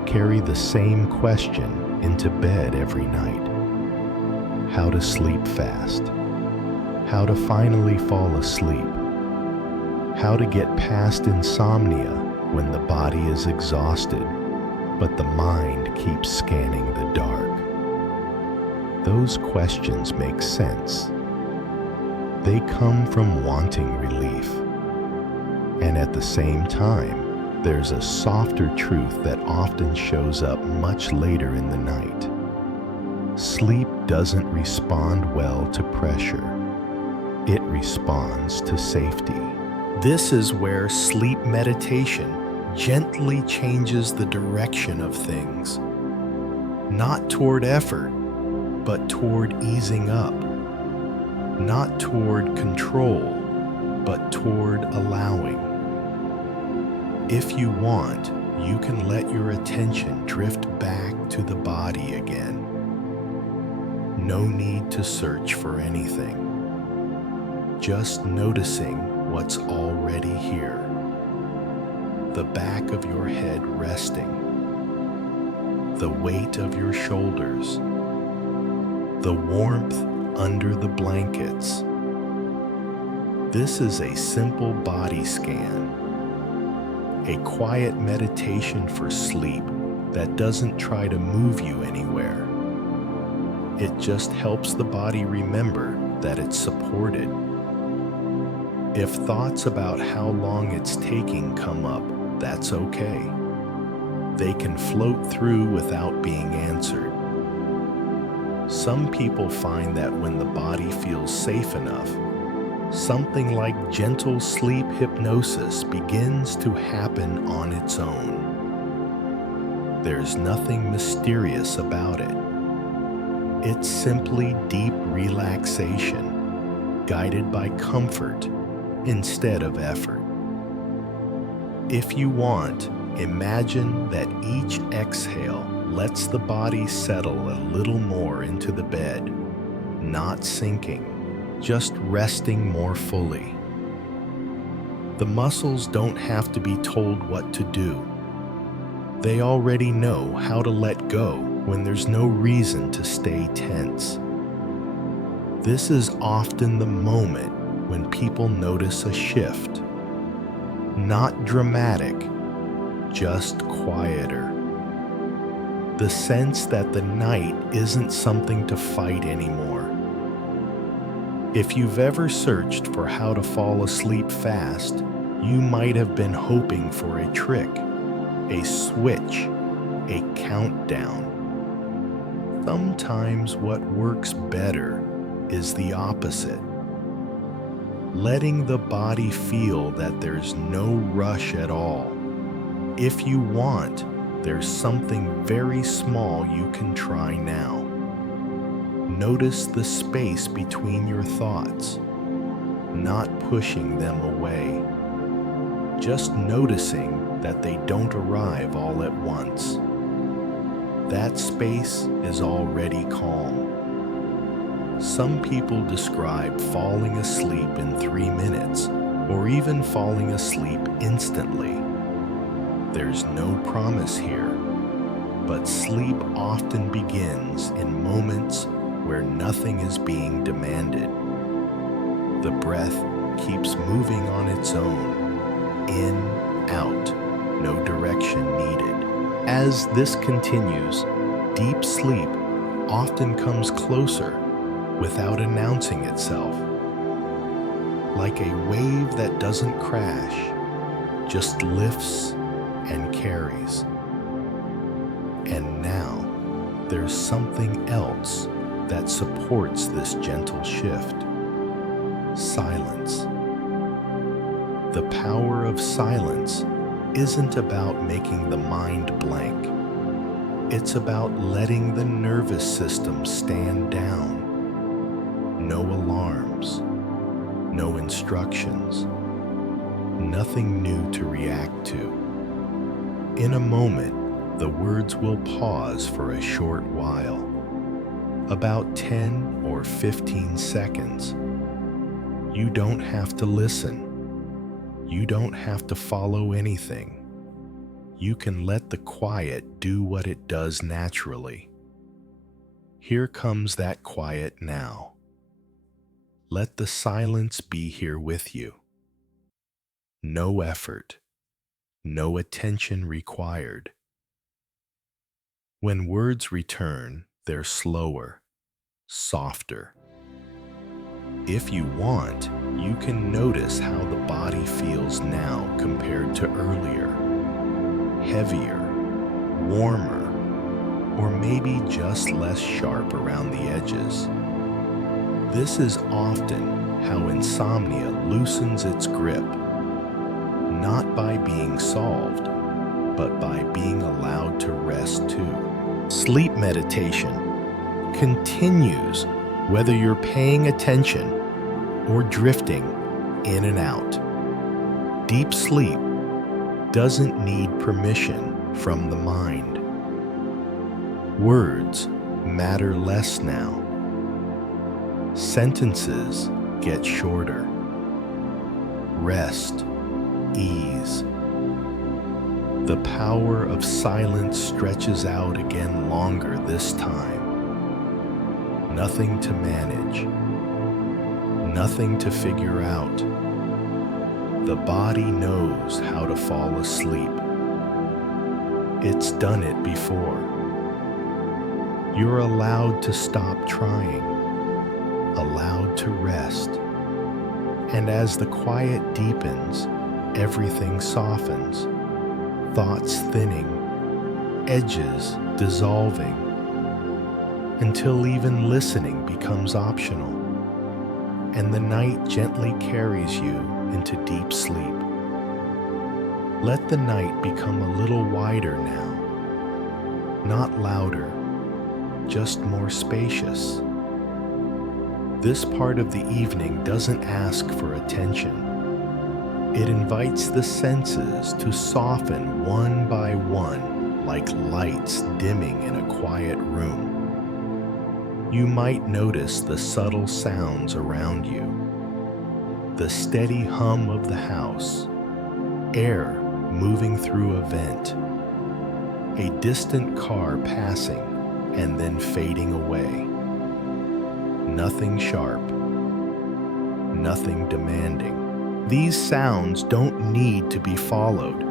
carry the same question into bed every night. How to sleep fast. How to finally fall asleep. How to get past insomnia when the body is exhausted, but the mind keeps scanning the dark. Those questions make sense. They come from wanting relief. And at the same time, there's a softer truth that often shows up much later in the night. Sleep doesn't respond well to pressure. It responds to safety. This is where sleep meditation gently changes the direction of things. Not toward effort, but toward easing up. Not toward control, but toward allowing. If you want, you can let your attention drift back to the body again. No need to search for anything. Just noticing what's already here. The back of your head resting. The weight of your shoulders. The warmth under the blankets. This is a simple body scan, a quiet meditation for sleep that doesn't try to move you anywhere. It just helps the body remember that it's supported. If thoughts about how long it's taking come up, that's okay. They can float through without being answered. Some people find that when the body feels safe enough, something like gentle sleep hypnosis begins to happen on its own. There's nothing mysterious about it. It's simply deep relaxation, guided by comfort instead of effort. If you want, imagine that each exhale lets the body settle a little more into the bed, not sinking, just resting more fully. The muscles don't have to be told what to do. They already know how to let go when there's no reason to stay tense. This is often the moment when people notice a shift. Not dramatic, just quieter. The sense that the night isn't something to fight anymore. If you've ever searched for how to fall asleep fast, you might have been hoping for a trick, a switch, a countdown. Sometimes what works better is the opposite. Letting the body feel that there's no rush at all. If you want, there's something very small you can try now. Notice the space between your thoughts, not pushing them away. Just noticing that they don't arrive all at once. That space is already calm. Some people describe falling asleep in 3 minutes, or even falling asleep instantly. There's no promise here, but sleep often begins in moments where nothing is being demanded. The breath keeps moving on its own, in, out, no direction needed. As this continues, deep sleep often comes closer without announcing itself. Like a wave that doesn't crash, just lifts and carries. And now, there's something else that supports this gentle shift. Silence. The power of silence isn't about making the mind blank. It's about letting the nervous system stand down. No alarms, no instructions, nothing new to react to. In a moment, the words will pause for a short while, about 10 or 15 seconds. You don't have to listen. You don't have to follow anything. You can let the quiet do what it does naturally. Here comes that quiet now. Let the silence be here with you. No effort, no attention required. When words return, they're slower, softer. If you want, you can notice how the body feels now compared to earlier. Heavier, warmer, or maybe just less sharp around the edges. This is often how insomnia loosens its grip, not by being solved, but by being allowed to rest too. Sleep meditation continues whether you're paying attention or drifting in and out. Deep sleep doesn't need permission from the mind. Words matter less now. Sentences get shorter. Rest, ease. The power of silence stretches out again longer this time. Nothing to manage. Nothing to figure out. The body knows how to fall asleep. It's done it before. You're allowed to stop trying, allowed to rest. And as the quiet deepens, everything softens, thoughts thinning, edges dissolving, until even listening becomes optional, and the night gently carries you into deep sleep. Let the night become a little wider now, not louder, just more spacious. This part of the evening doesn't ask for attention. It invites the senses to soften one by one, like lights dimming in a quiet room. You might notice the subtle sounds around you, the steady hum of the house, air moving through a vent, a distant car passing and then fading away. Nothing sharp, nothing demanding. These sounds don't need to be followed.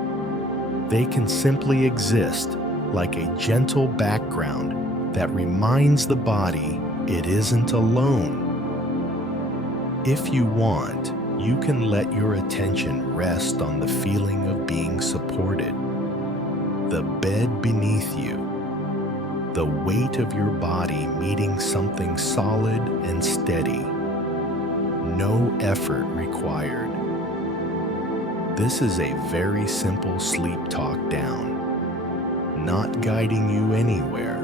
They can simply exist like a gentle background that reminds the body it isn't alone. If you want, you can let your attention rest on the feeling of being supported, the bed beneath you, the weight of your body meeting something solid and steady. No effort required. This is a very simple sleep talk down, not guiding you anywhere,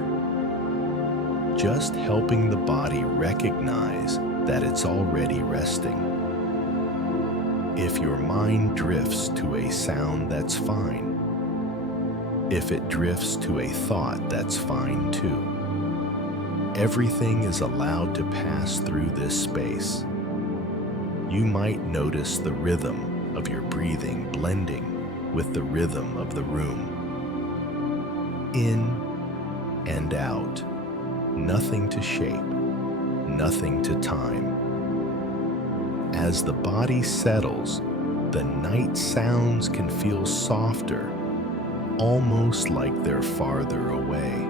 just helping the body recognize that it's already resting. If your mind drifts to a sound, that's fine. If it drifts to a thought, that's fine too. Everything is allowed to pass through this space. You might notice the rhythm of your breathing blending with the rhythm of the room. In and out. Nothing to shape, nothing to time. As the body settles, the night sounds can feel softer, almost like they're farther away.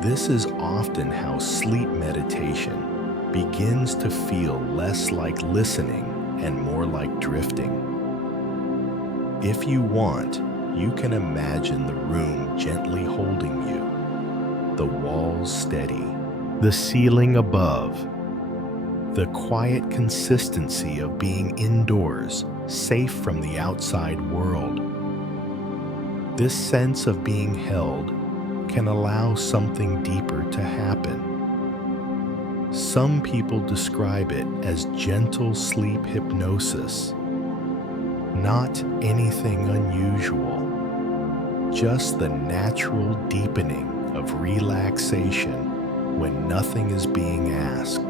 This is often how sleep meditation begins to feel less like listening and more like drifting. If you want, you can imagine the room gently holding you, the walls steady, the ceiling above, the quiet consistency of being indoors, safe from the outside world. This sense of being held can allow something deeper to happen. Some people describe it as gentle sleep hypnosis. Not anything unusual, just the natural deepening of relaxation when nothing is being asked.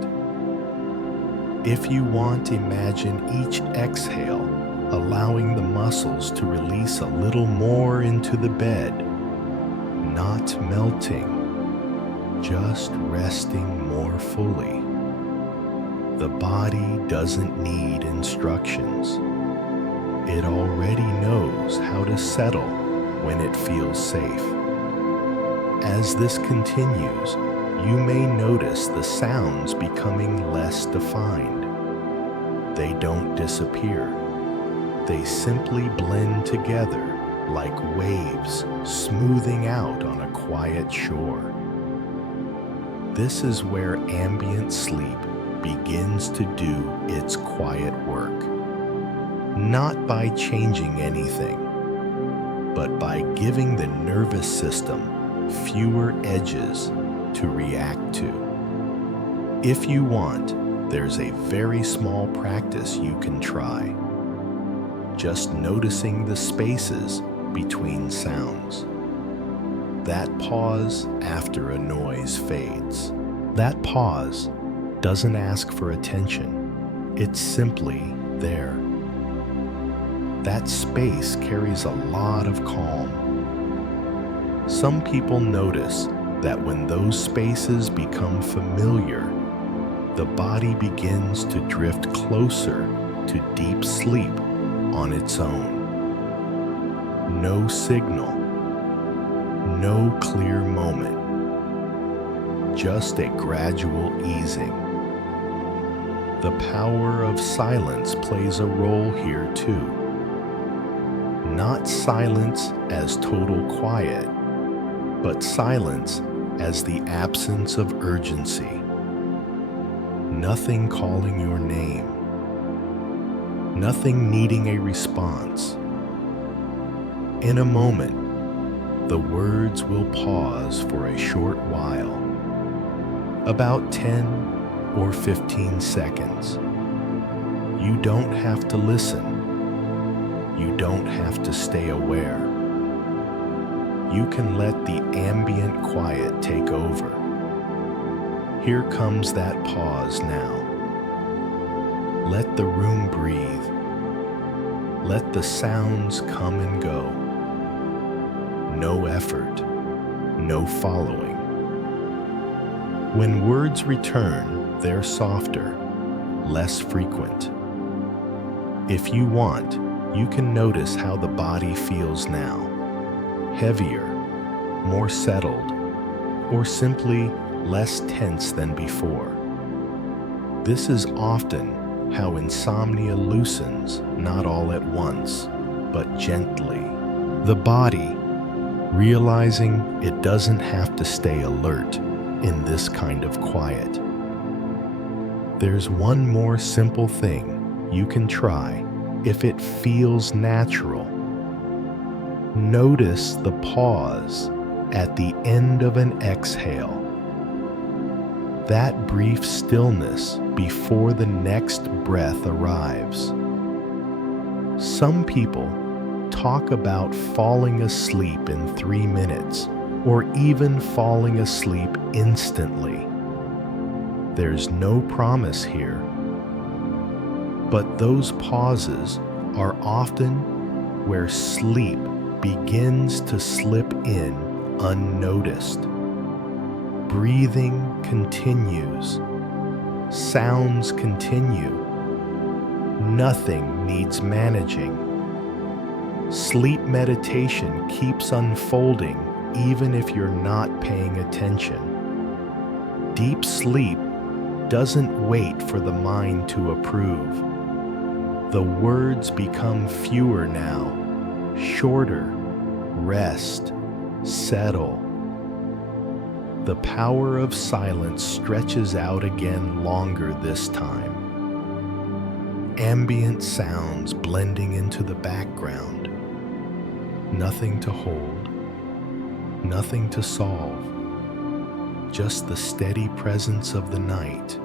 If you want, imagine each exhale allowing the muscles to release a little more into the bed, not melting, just resting more fully. The body doesn't need instructions. It already knows how to settle when it feels safe. As this continues, you may notice the sounds becoming less defined. They don't disappear. They simply blend together like waves smoothing out on a quiet shore. This is where ambient sleep begins to do its quiet work. Not by changing anything, but by giving the nervous system fewer edges to react to. If you want, there's a very small practice you can try. Just noticing the spaces between sounds. That pause after a noise fades. That pause doesn't ask for attention. It's simply there. That space carries a lot of calm. Some people notice that when those spaces become familiar, the body begins to drift closer to deep sleep on its own. No signal, no clear moment, just a gradual easing. The power of silence plays a role here too. Not silence as total quiet, but silence as the absence of urgency. Nothing calling your name. Nothing needing a response. In a moment, the words will pause for a short while, about 10 or 15 seconds. You don't have to listen. You don't have to stay aware. You can let the ambient quiet take over. Here comes that pause now. Let the room breathe. Let the sounds come and go. No effort, no following. When words return, they're softer, less frequent. If you want, you can notice how the body feels now. Heavier, more settled, or simply less tense than before. This is often how insomnia loosens, not all at once, but gently. The body, realizing it doesn't have to stay alert in this kind of quiet. There's one more simple thing you can try if it feels natural. Notice the pause at the end of an exhale. That brief stillness before the next breath arrives. Some people talk about falling asleep in 3 minutes, or even falling asleep instantly. There's no promise here. But those pauses are often where sleep begins to slip in unnoticed. Breathing continues. Sounds continue. Nothing needs managing. Sleep meditation keeps unfolding even if you're not paying attention. Deep sleep doesn't wait for the mind to approve. The words become fewer now, shorter. Rest, settle. The power of silence stretches out again longer this time. Ambient sounds blending into the background. Nothing to hold, nothing to solve. Just the steady presence of the night,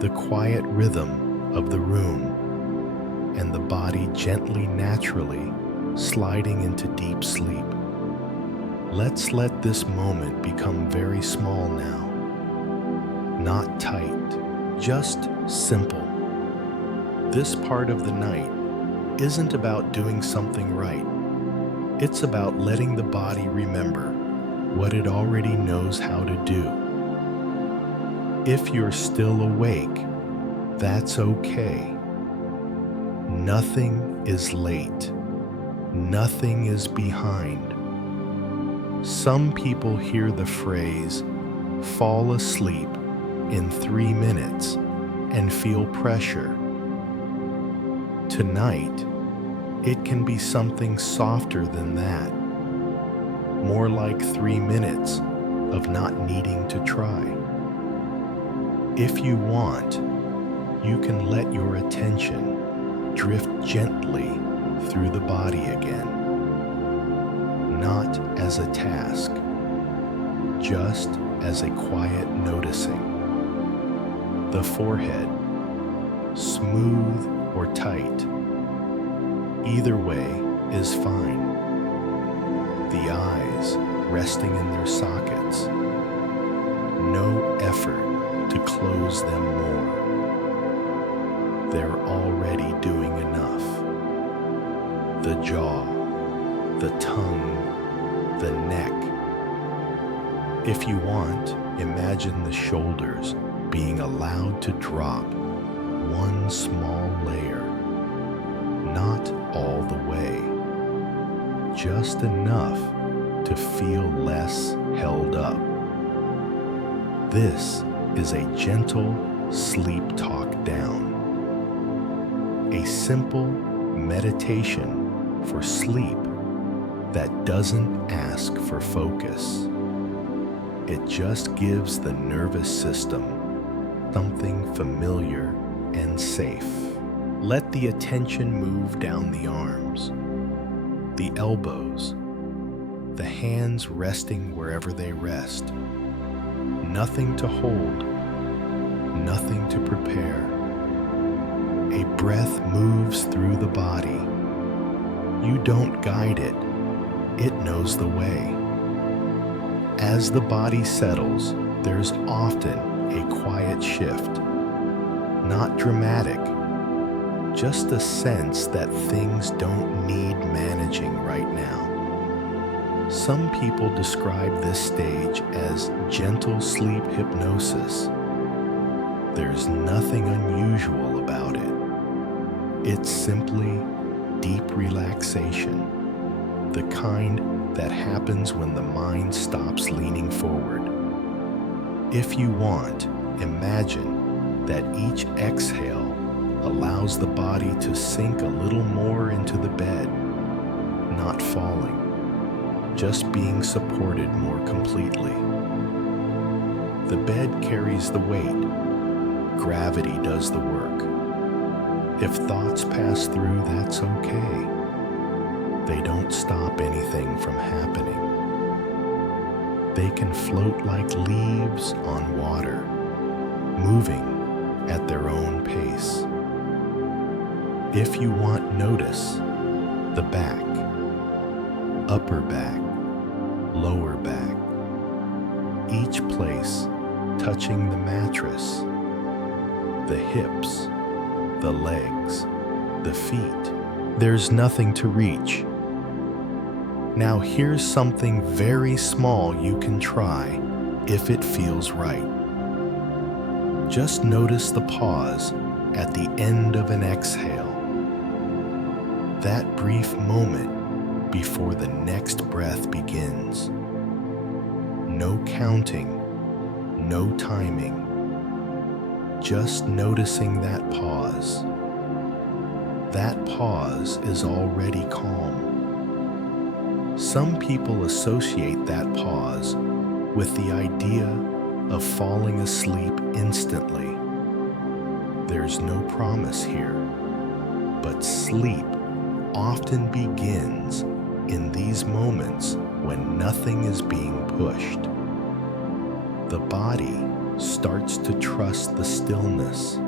the quiet rhythm of the room, and the body gently, naturally sliding into deep sleep. Let's let this moment become very small now. Not tight, just simple. This part of the night isn't about doing something right. It's about letting the body remember what it already knows how to do. If you're still awake, that's okay. Nothing is late. Nothing is behind. Some people hear the phrase, fall asleep in 3 minutes, and feel pressure. Tonight, it can be something softer than that. More like 3 minutes of not needing to try. If you want, you can let your attention drift gently through the body again. Not as a task, just as a quiet noticing. The forehead, smooth or tight. Either way is fine. The eyes resting in their sockets. No effort to close them more. They're already doing enough. The jaw, the tongue, the neck. If you want, imagine the shoulders being allowed to drop, one small layer, not all the way, just enough to feel less held up. This is a gentle sleep talk down, a simple meditation for sleep that doesn't ask for focus. It just gives the nervous system something familiar and safe. Let the attention move down the arms, the elbows, the hands resting wherever they rest. Nothing to hold, nothing to prepare. A breath moves through the body. You don't guide it, it knows the way. As the body settles, there's often a quiet shift. Not dramatic, just a sense that things don't need managing right now. Some people describe this stage as gentle sleep hypnosis. There's nothing unusual about it. It's simply deep relaxation, the kind that happens when the mind stops leaning forward. If you want, imagine that each exhale allows the body to sink a little more into the bed, not falling, just being supported more completely. The bed carries the weight. Gravity does the work. If thoughts pass through, that's okay. They don't stop anything from happening. They can float like leaves on water, moving at their own pace. If you want, notice the back, upper back, lower back, each place touching the mattress, the hips, the legs, the feet. There's nothing to reach. Now here's something very small you can try if it feels right. Just notice the pause at the end of an exhale. That brief moment before the next breath begins. No counting, no timing. Just noticing that pause. That pause is already calm. Some people associate that pause with the idea of falling asleep instantly. There's no promise here, but sleep often begins in these moments when nothing is being pushed. The body starts to trust the stillness,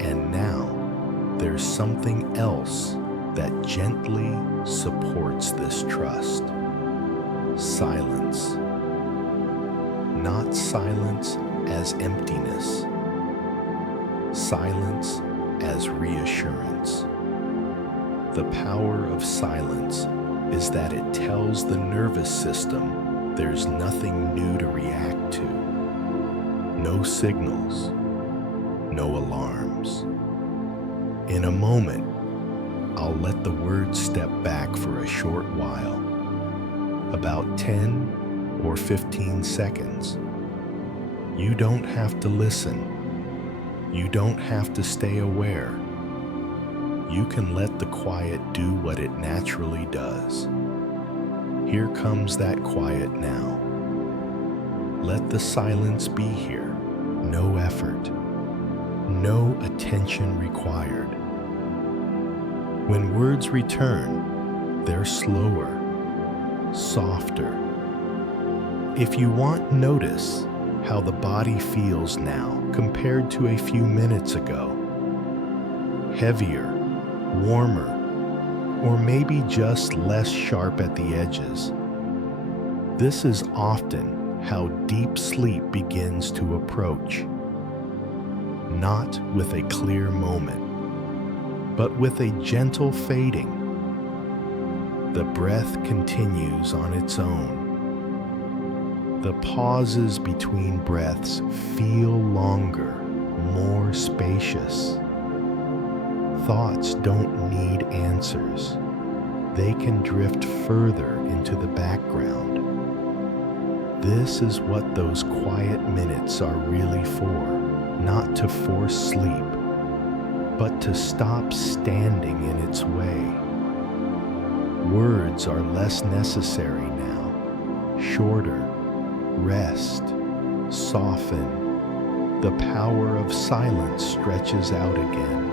and now there's something else that gently supports this trust. Silence. Not silence as emptiness. Silence as reassurance. The power of silence is that it tells the nervous system there's nothing new to react to. No signals, no alarms. In a moment, I'll let the words step back for a short while, about 10 or 15 seconds. You don't have to listen. You don't have to stay aware. You can let the quiet do what it naturally does. Here comes that quiet now. Let the silence be here. No effort. No attention required. When words return, they're slower, softer. If you want, notice how the body feels now compared to a few minutes ago. Heavier, warmer, or maybe just less sharp at the edges. This is often how deep sleep begins to approach. Not with a clear moment, but with a gentle fading. The breath continues on its own. The pauses between breaths feel longer, more spacious. Thoughts don't need answers. They can drift further into the background. This is what those quiet minutes are really for, not to force sleep, but to stop standing in its way. Words are less necessary now, shorter. Rest, soften. The power of silence stretches out again.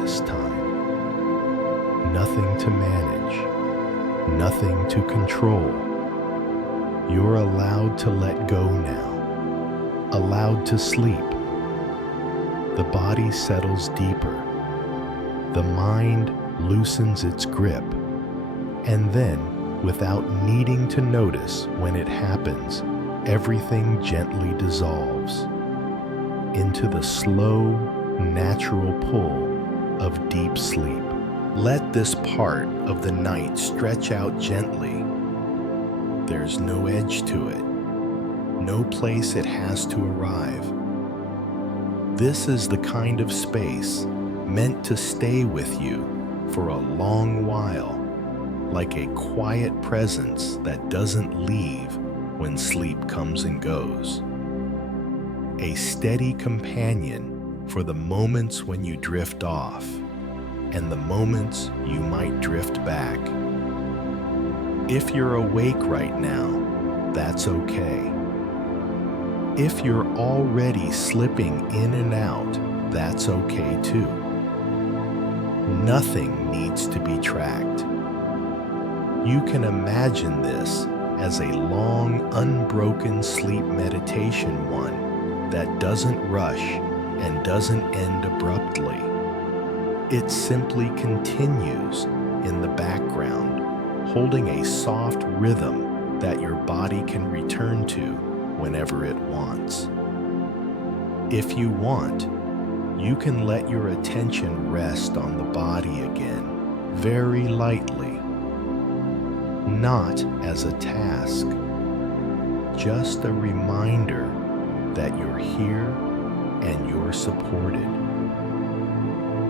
This time, nothing to manage, nothing to control. You're allowed to let go now, allowed to sleep. The body settles deeper. The mind loosens its grip, and then, without needing to notice when it happens, everything gently dissolves into the slow, natural pull of deep sleep. Let this part of the night stretch out gently. There's no edge to it, no place it has to arrive. This is the kind of space meant to stay with you for a long while, like a quiet presence that doesn't leave when sleep comes and goes. A steady companion for the moments when you drift off and the moments you might drift back. If you're awake right now, that's okay. If you're already slipping in and out, that's okay too. Nothing needs to be tracked. You can imagine this as a long, unbroken sleep meditation, one that doesn't rush and doesn't end abruptly. It simply continues in the background, holding a soft rhythm that your body can return to whenever it wants. If you want, you can let your attention rest on the body again, very lightly. Not as a task, just a reminder that you're here and you're supported.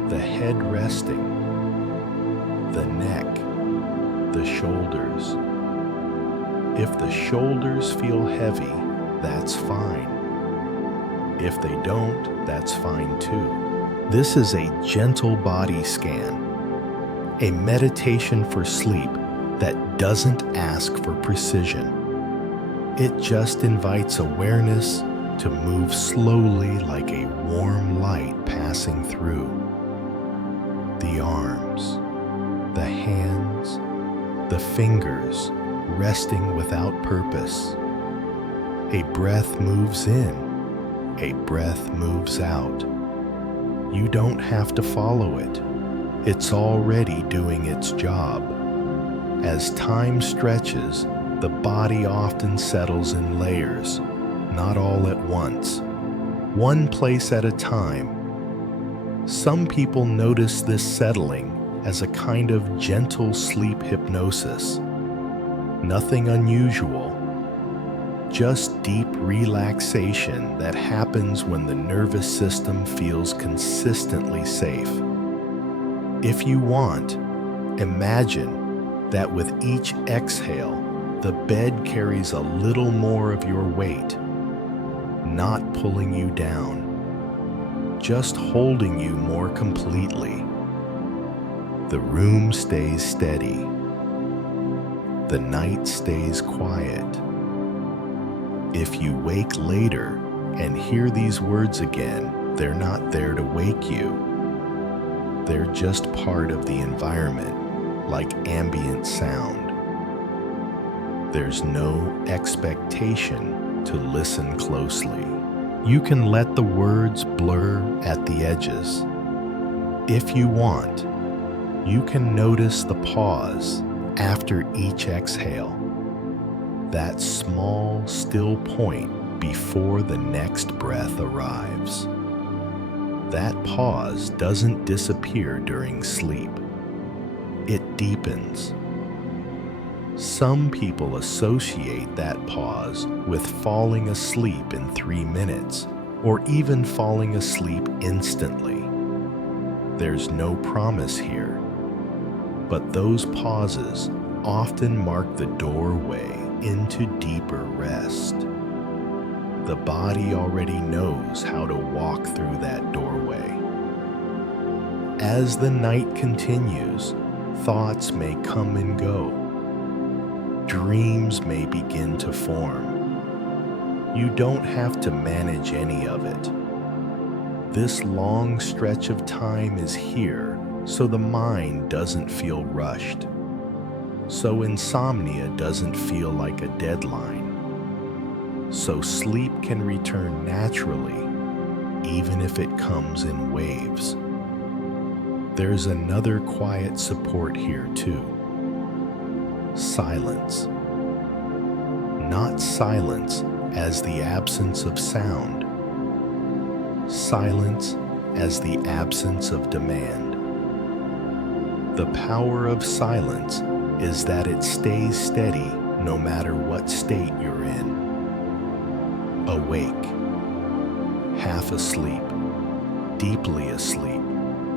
The head resting, the neck, the shoulders. If the shoulders feel heavy, that's fine. If they don't, that's fine too. This is a gentle body scan, a meditation for sleep that doesn't ask for precision. It just invites awareness to move slowly like a warm light passing through. The arms, the hands, the fingers resting without purpose. A breath moves in, a breath moves out. You don't have to follow it. It's already doing its job. As time stretches, the body often settles in layers, not all at once, one place at a time. Some people notice this settling as a kind of gentle sleep hypnosis. Nothing unusual, just deep relaxation that happens when the nervous system feels consistently safe. If you want, imagine that with each exhale, the bed carries a little more of your weight, not pulling you down, just holding you more completely. The room stays steady. The night stays quiet. If you wake later and hear these words again, they're not there to wake you. They're just part of the environment, like ambient sound. There's no expectation to listen closely. You can let the words blur at the edges. If you want, you can notice the pause after each exhale, that small, still point before the next breath arrives. That pause doesn't disappear during sleep. It deepens. Some people associate that pause with falling asleep in 3 minutes or even falling asleep instantly. There's no promise here, but those pauses often mark the doorway into deeper rest. The body already knows how to walk through that doorway. As the night continues, thoughts may come and go. Dreams may begin to form. You don't have to manage any of it. This long stretch of time is here so the mind doesn't feel rushed, so insomnia doesn't feel like a deadline, so sleep can return naturally even if it comes in waves. There's another quiet support here too. Silence. Not silence as the absence of sound. Silence as the absence of demand. The power of silence is that it stays steady no matter what state you're in. Awake, half asleep, deeply asleep.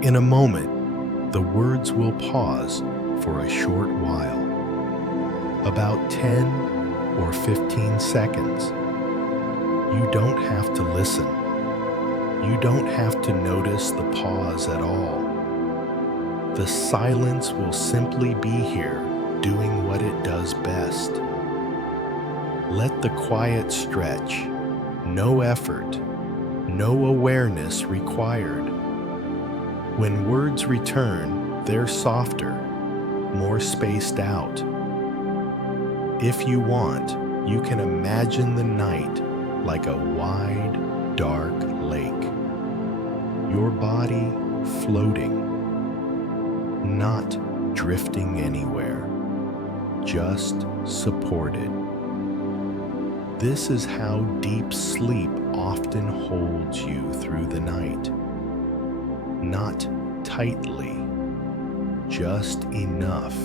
In a moment, the words will pause for a short while, about 10 or 15 seconds. You don't have to listen. You don't have to notice the pause at all. The silence will simply be here, doing what it does best. Let the quiet stretch. No effort, no awareness required. When words return, they're softer, more spaced out. If you want, you can imagine the night like a wide, dark lake. Your body floating, not drifting anywhere, just supported. This is how deep sleep often holds you through the night. Not tightly, just enough.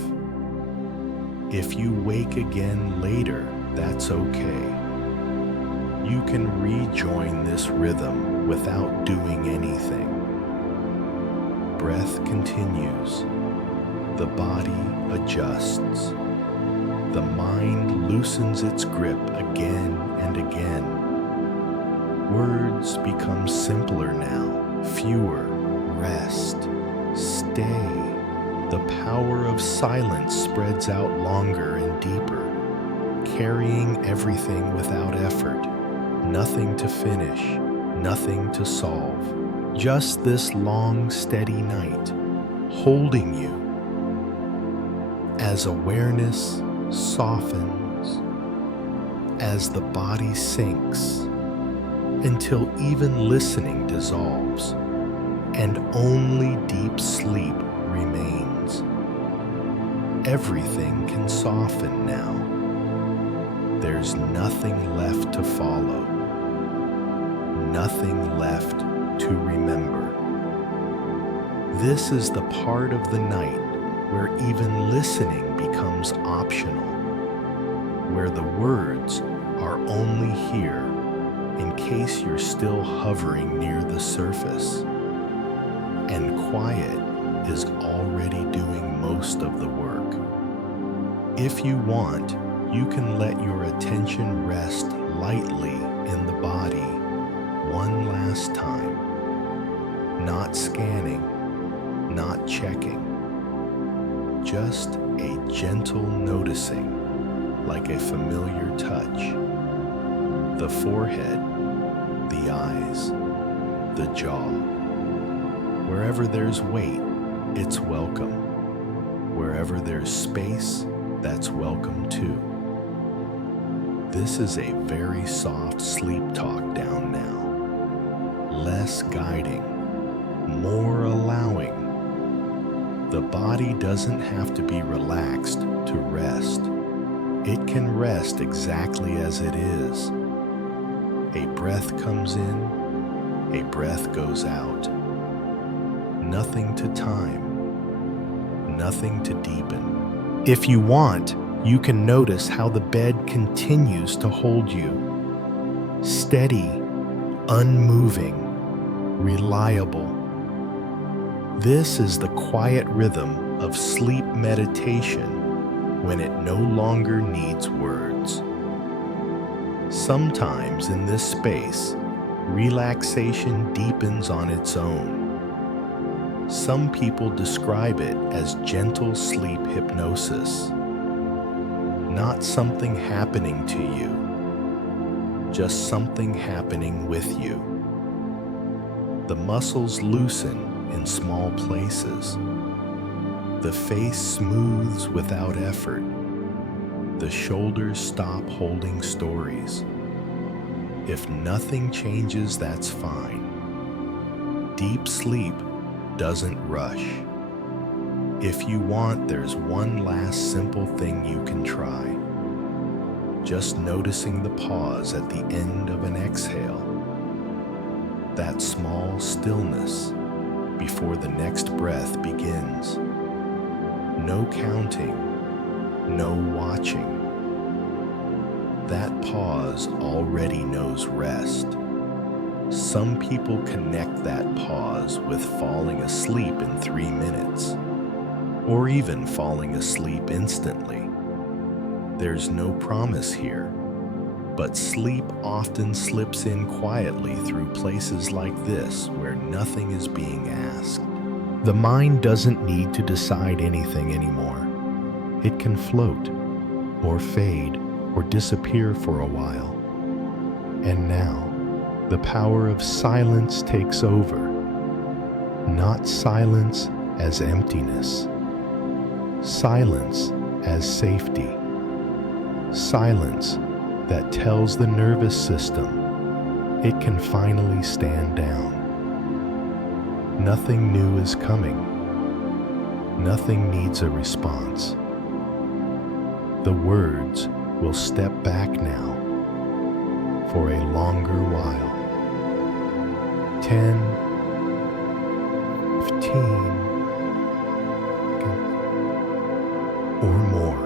If you wake again later, that's okay. You can rejoin this rhythm without doing anything. Breath continues. The body adjusts. The mind loosens its grip again and again. Words become simpler now, fewer. Rest, stay. The power of silence spreads out longer and deeper, carrying everything without effort. Nothing to finish, nothing to solve. Just this long, steady night, holding you. As awareness softens, as the body sinks, until even listening dissolves, and only deep sleep remains. Everything can soften now. There's nothing left to follow, nothing left to remember. This is the part of the night where even listening becomes optional, where the words are only here in case you're still hovering near the surface, and quiet is already doing most of the work. If you want, you can let your attention rest lightly in the body one last time, not scanning, not checking, just a gentle noticing, like a familiar touch. The forehead, the eyes, the jaw. Wherever there's weight, it's welcome. Wherever there's space, that's welcome too. This is a very soft sleep talk down now. Less guiding, more allowing. The body doesn't have to be relaxed to rest. It can rest exactly as it is. A breath comes in, a breath goes out. Nothing to time, nothing to deepen. If you want, you can notice how the bed continues to hold you. Steady, unmoving, reliable. This is the quiet rhythm of sleep meditation when it no longer needs words. Sometimes in this space, relaxation deepens on its own. Some people describe it as gentle sleep hypnosis. Not something happening to you, just something happening with you. The muscles loosen in small places. The face smooths without effort. The shoulders stop holding stories. If nothing changes, that's fine. Deep sleep doesn't rush. If you want, there's one last simple thing you can try. Just noticing the pause at the end of an exhale. That small stillness before the next breath begins. No counting, no watching. That pause already knows rest. Some people connect that pause with falling asleep in 3 minutes, or even falling asleep instantly. There's no promise here, but sleep often slips in quietly through places like this where nothing is being asked. The mind doesn't need to decide anything anymore. It can float, or fade, or disappear for a while. And now, the power of silence takes over. Not silence as emptiness. Silence as safety. Silence that tells the nervous system it can finally stand down. Nothing new is coming. Nothing needs a response. The words will step back now for a longer while. 10, 15, or more.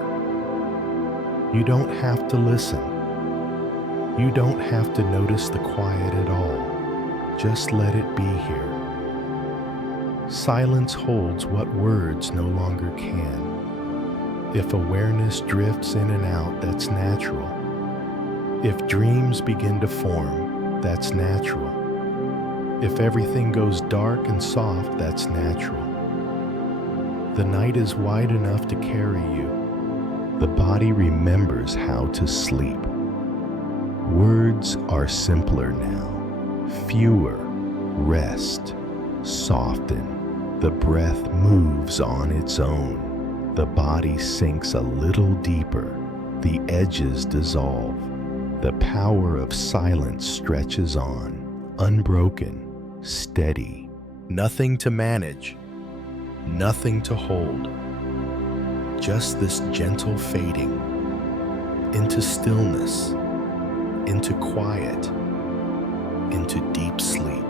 You don't have to listen. You don't have to notice the quiet at all. Just let it be here. Silence holds what words no longer can. If awareness drifts in and out, that's natural. If dreams begin to form, that's natural. If everything goes dark and soft, that's natural. The night is wide enough to carry you. The body remembers how to sleep. Words are simpler now. Fewer. Rest. Soften. The breath moves on its own. The body sinks a little deeper. The edges dissolve. The power of silence stretches on, unbroken, steady. Nothing to manage, nothing to hold. Just this gentle fading into stillness, into quiet, into deep sleep.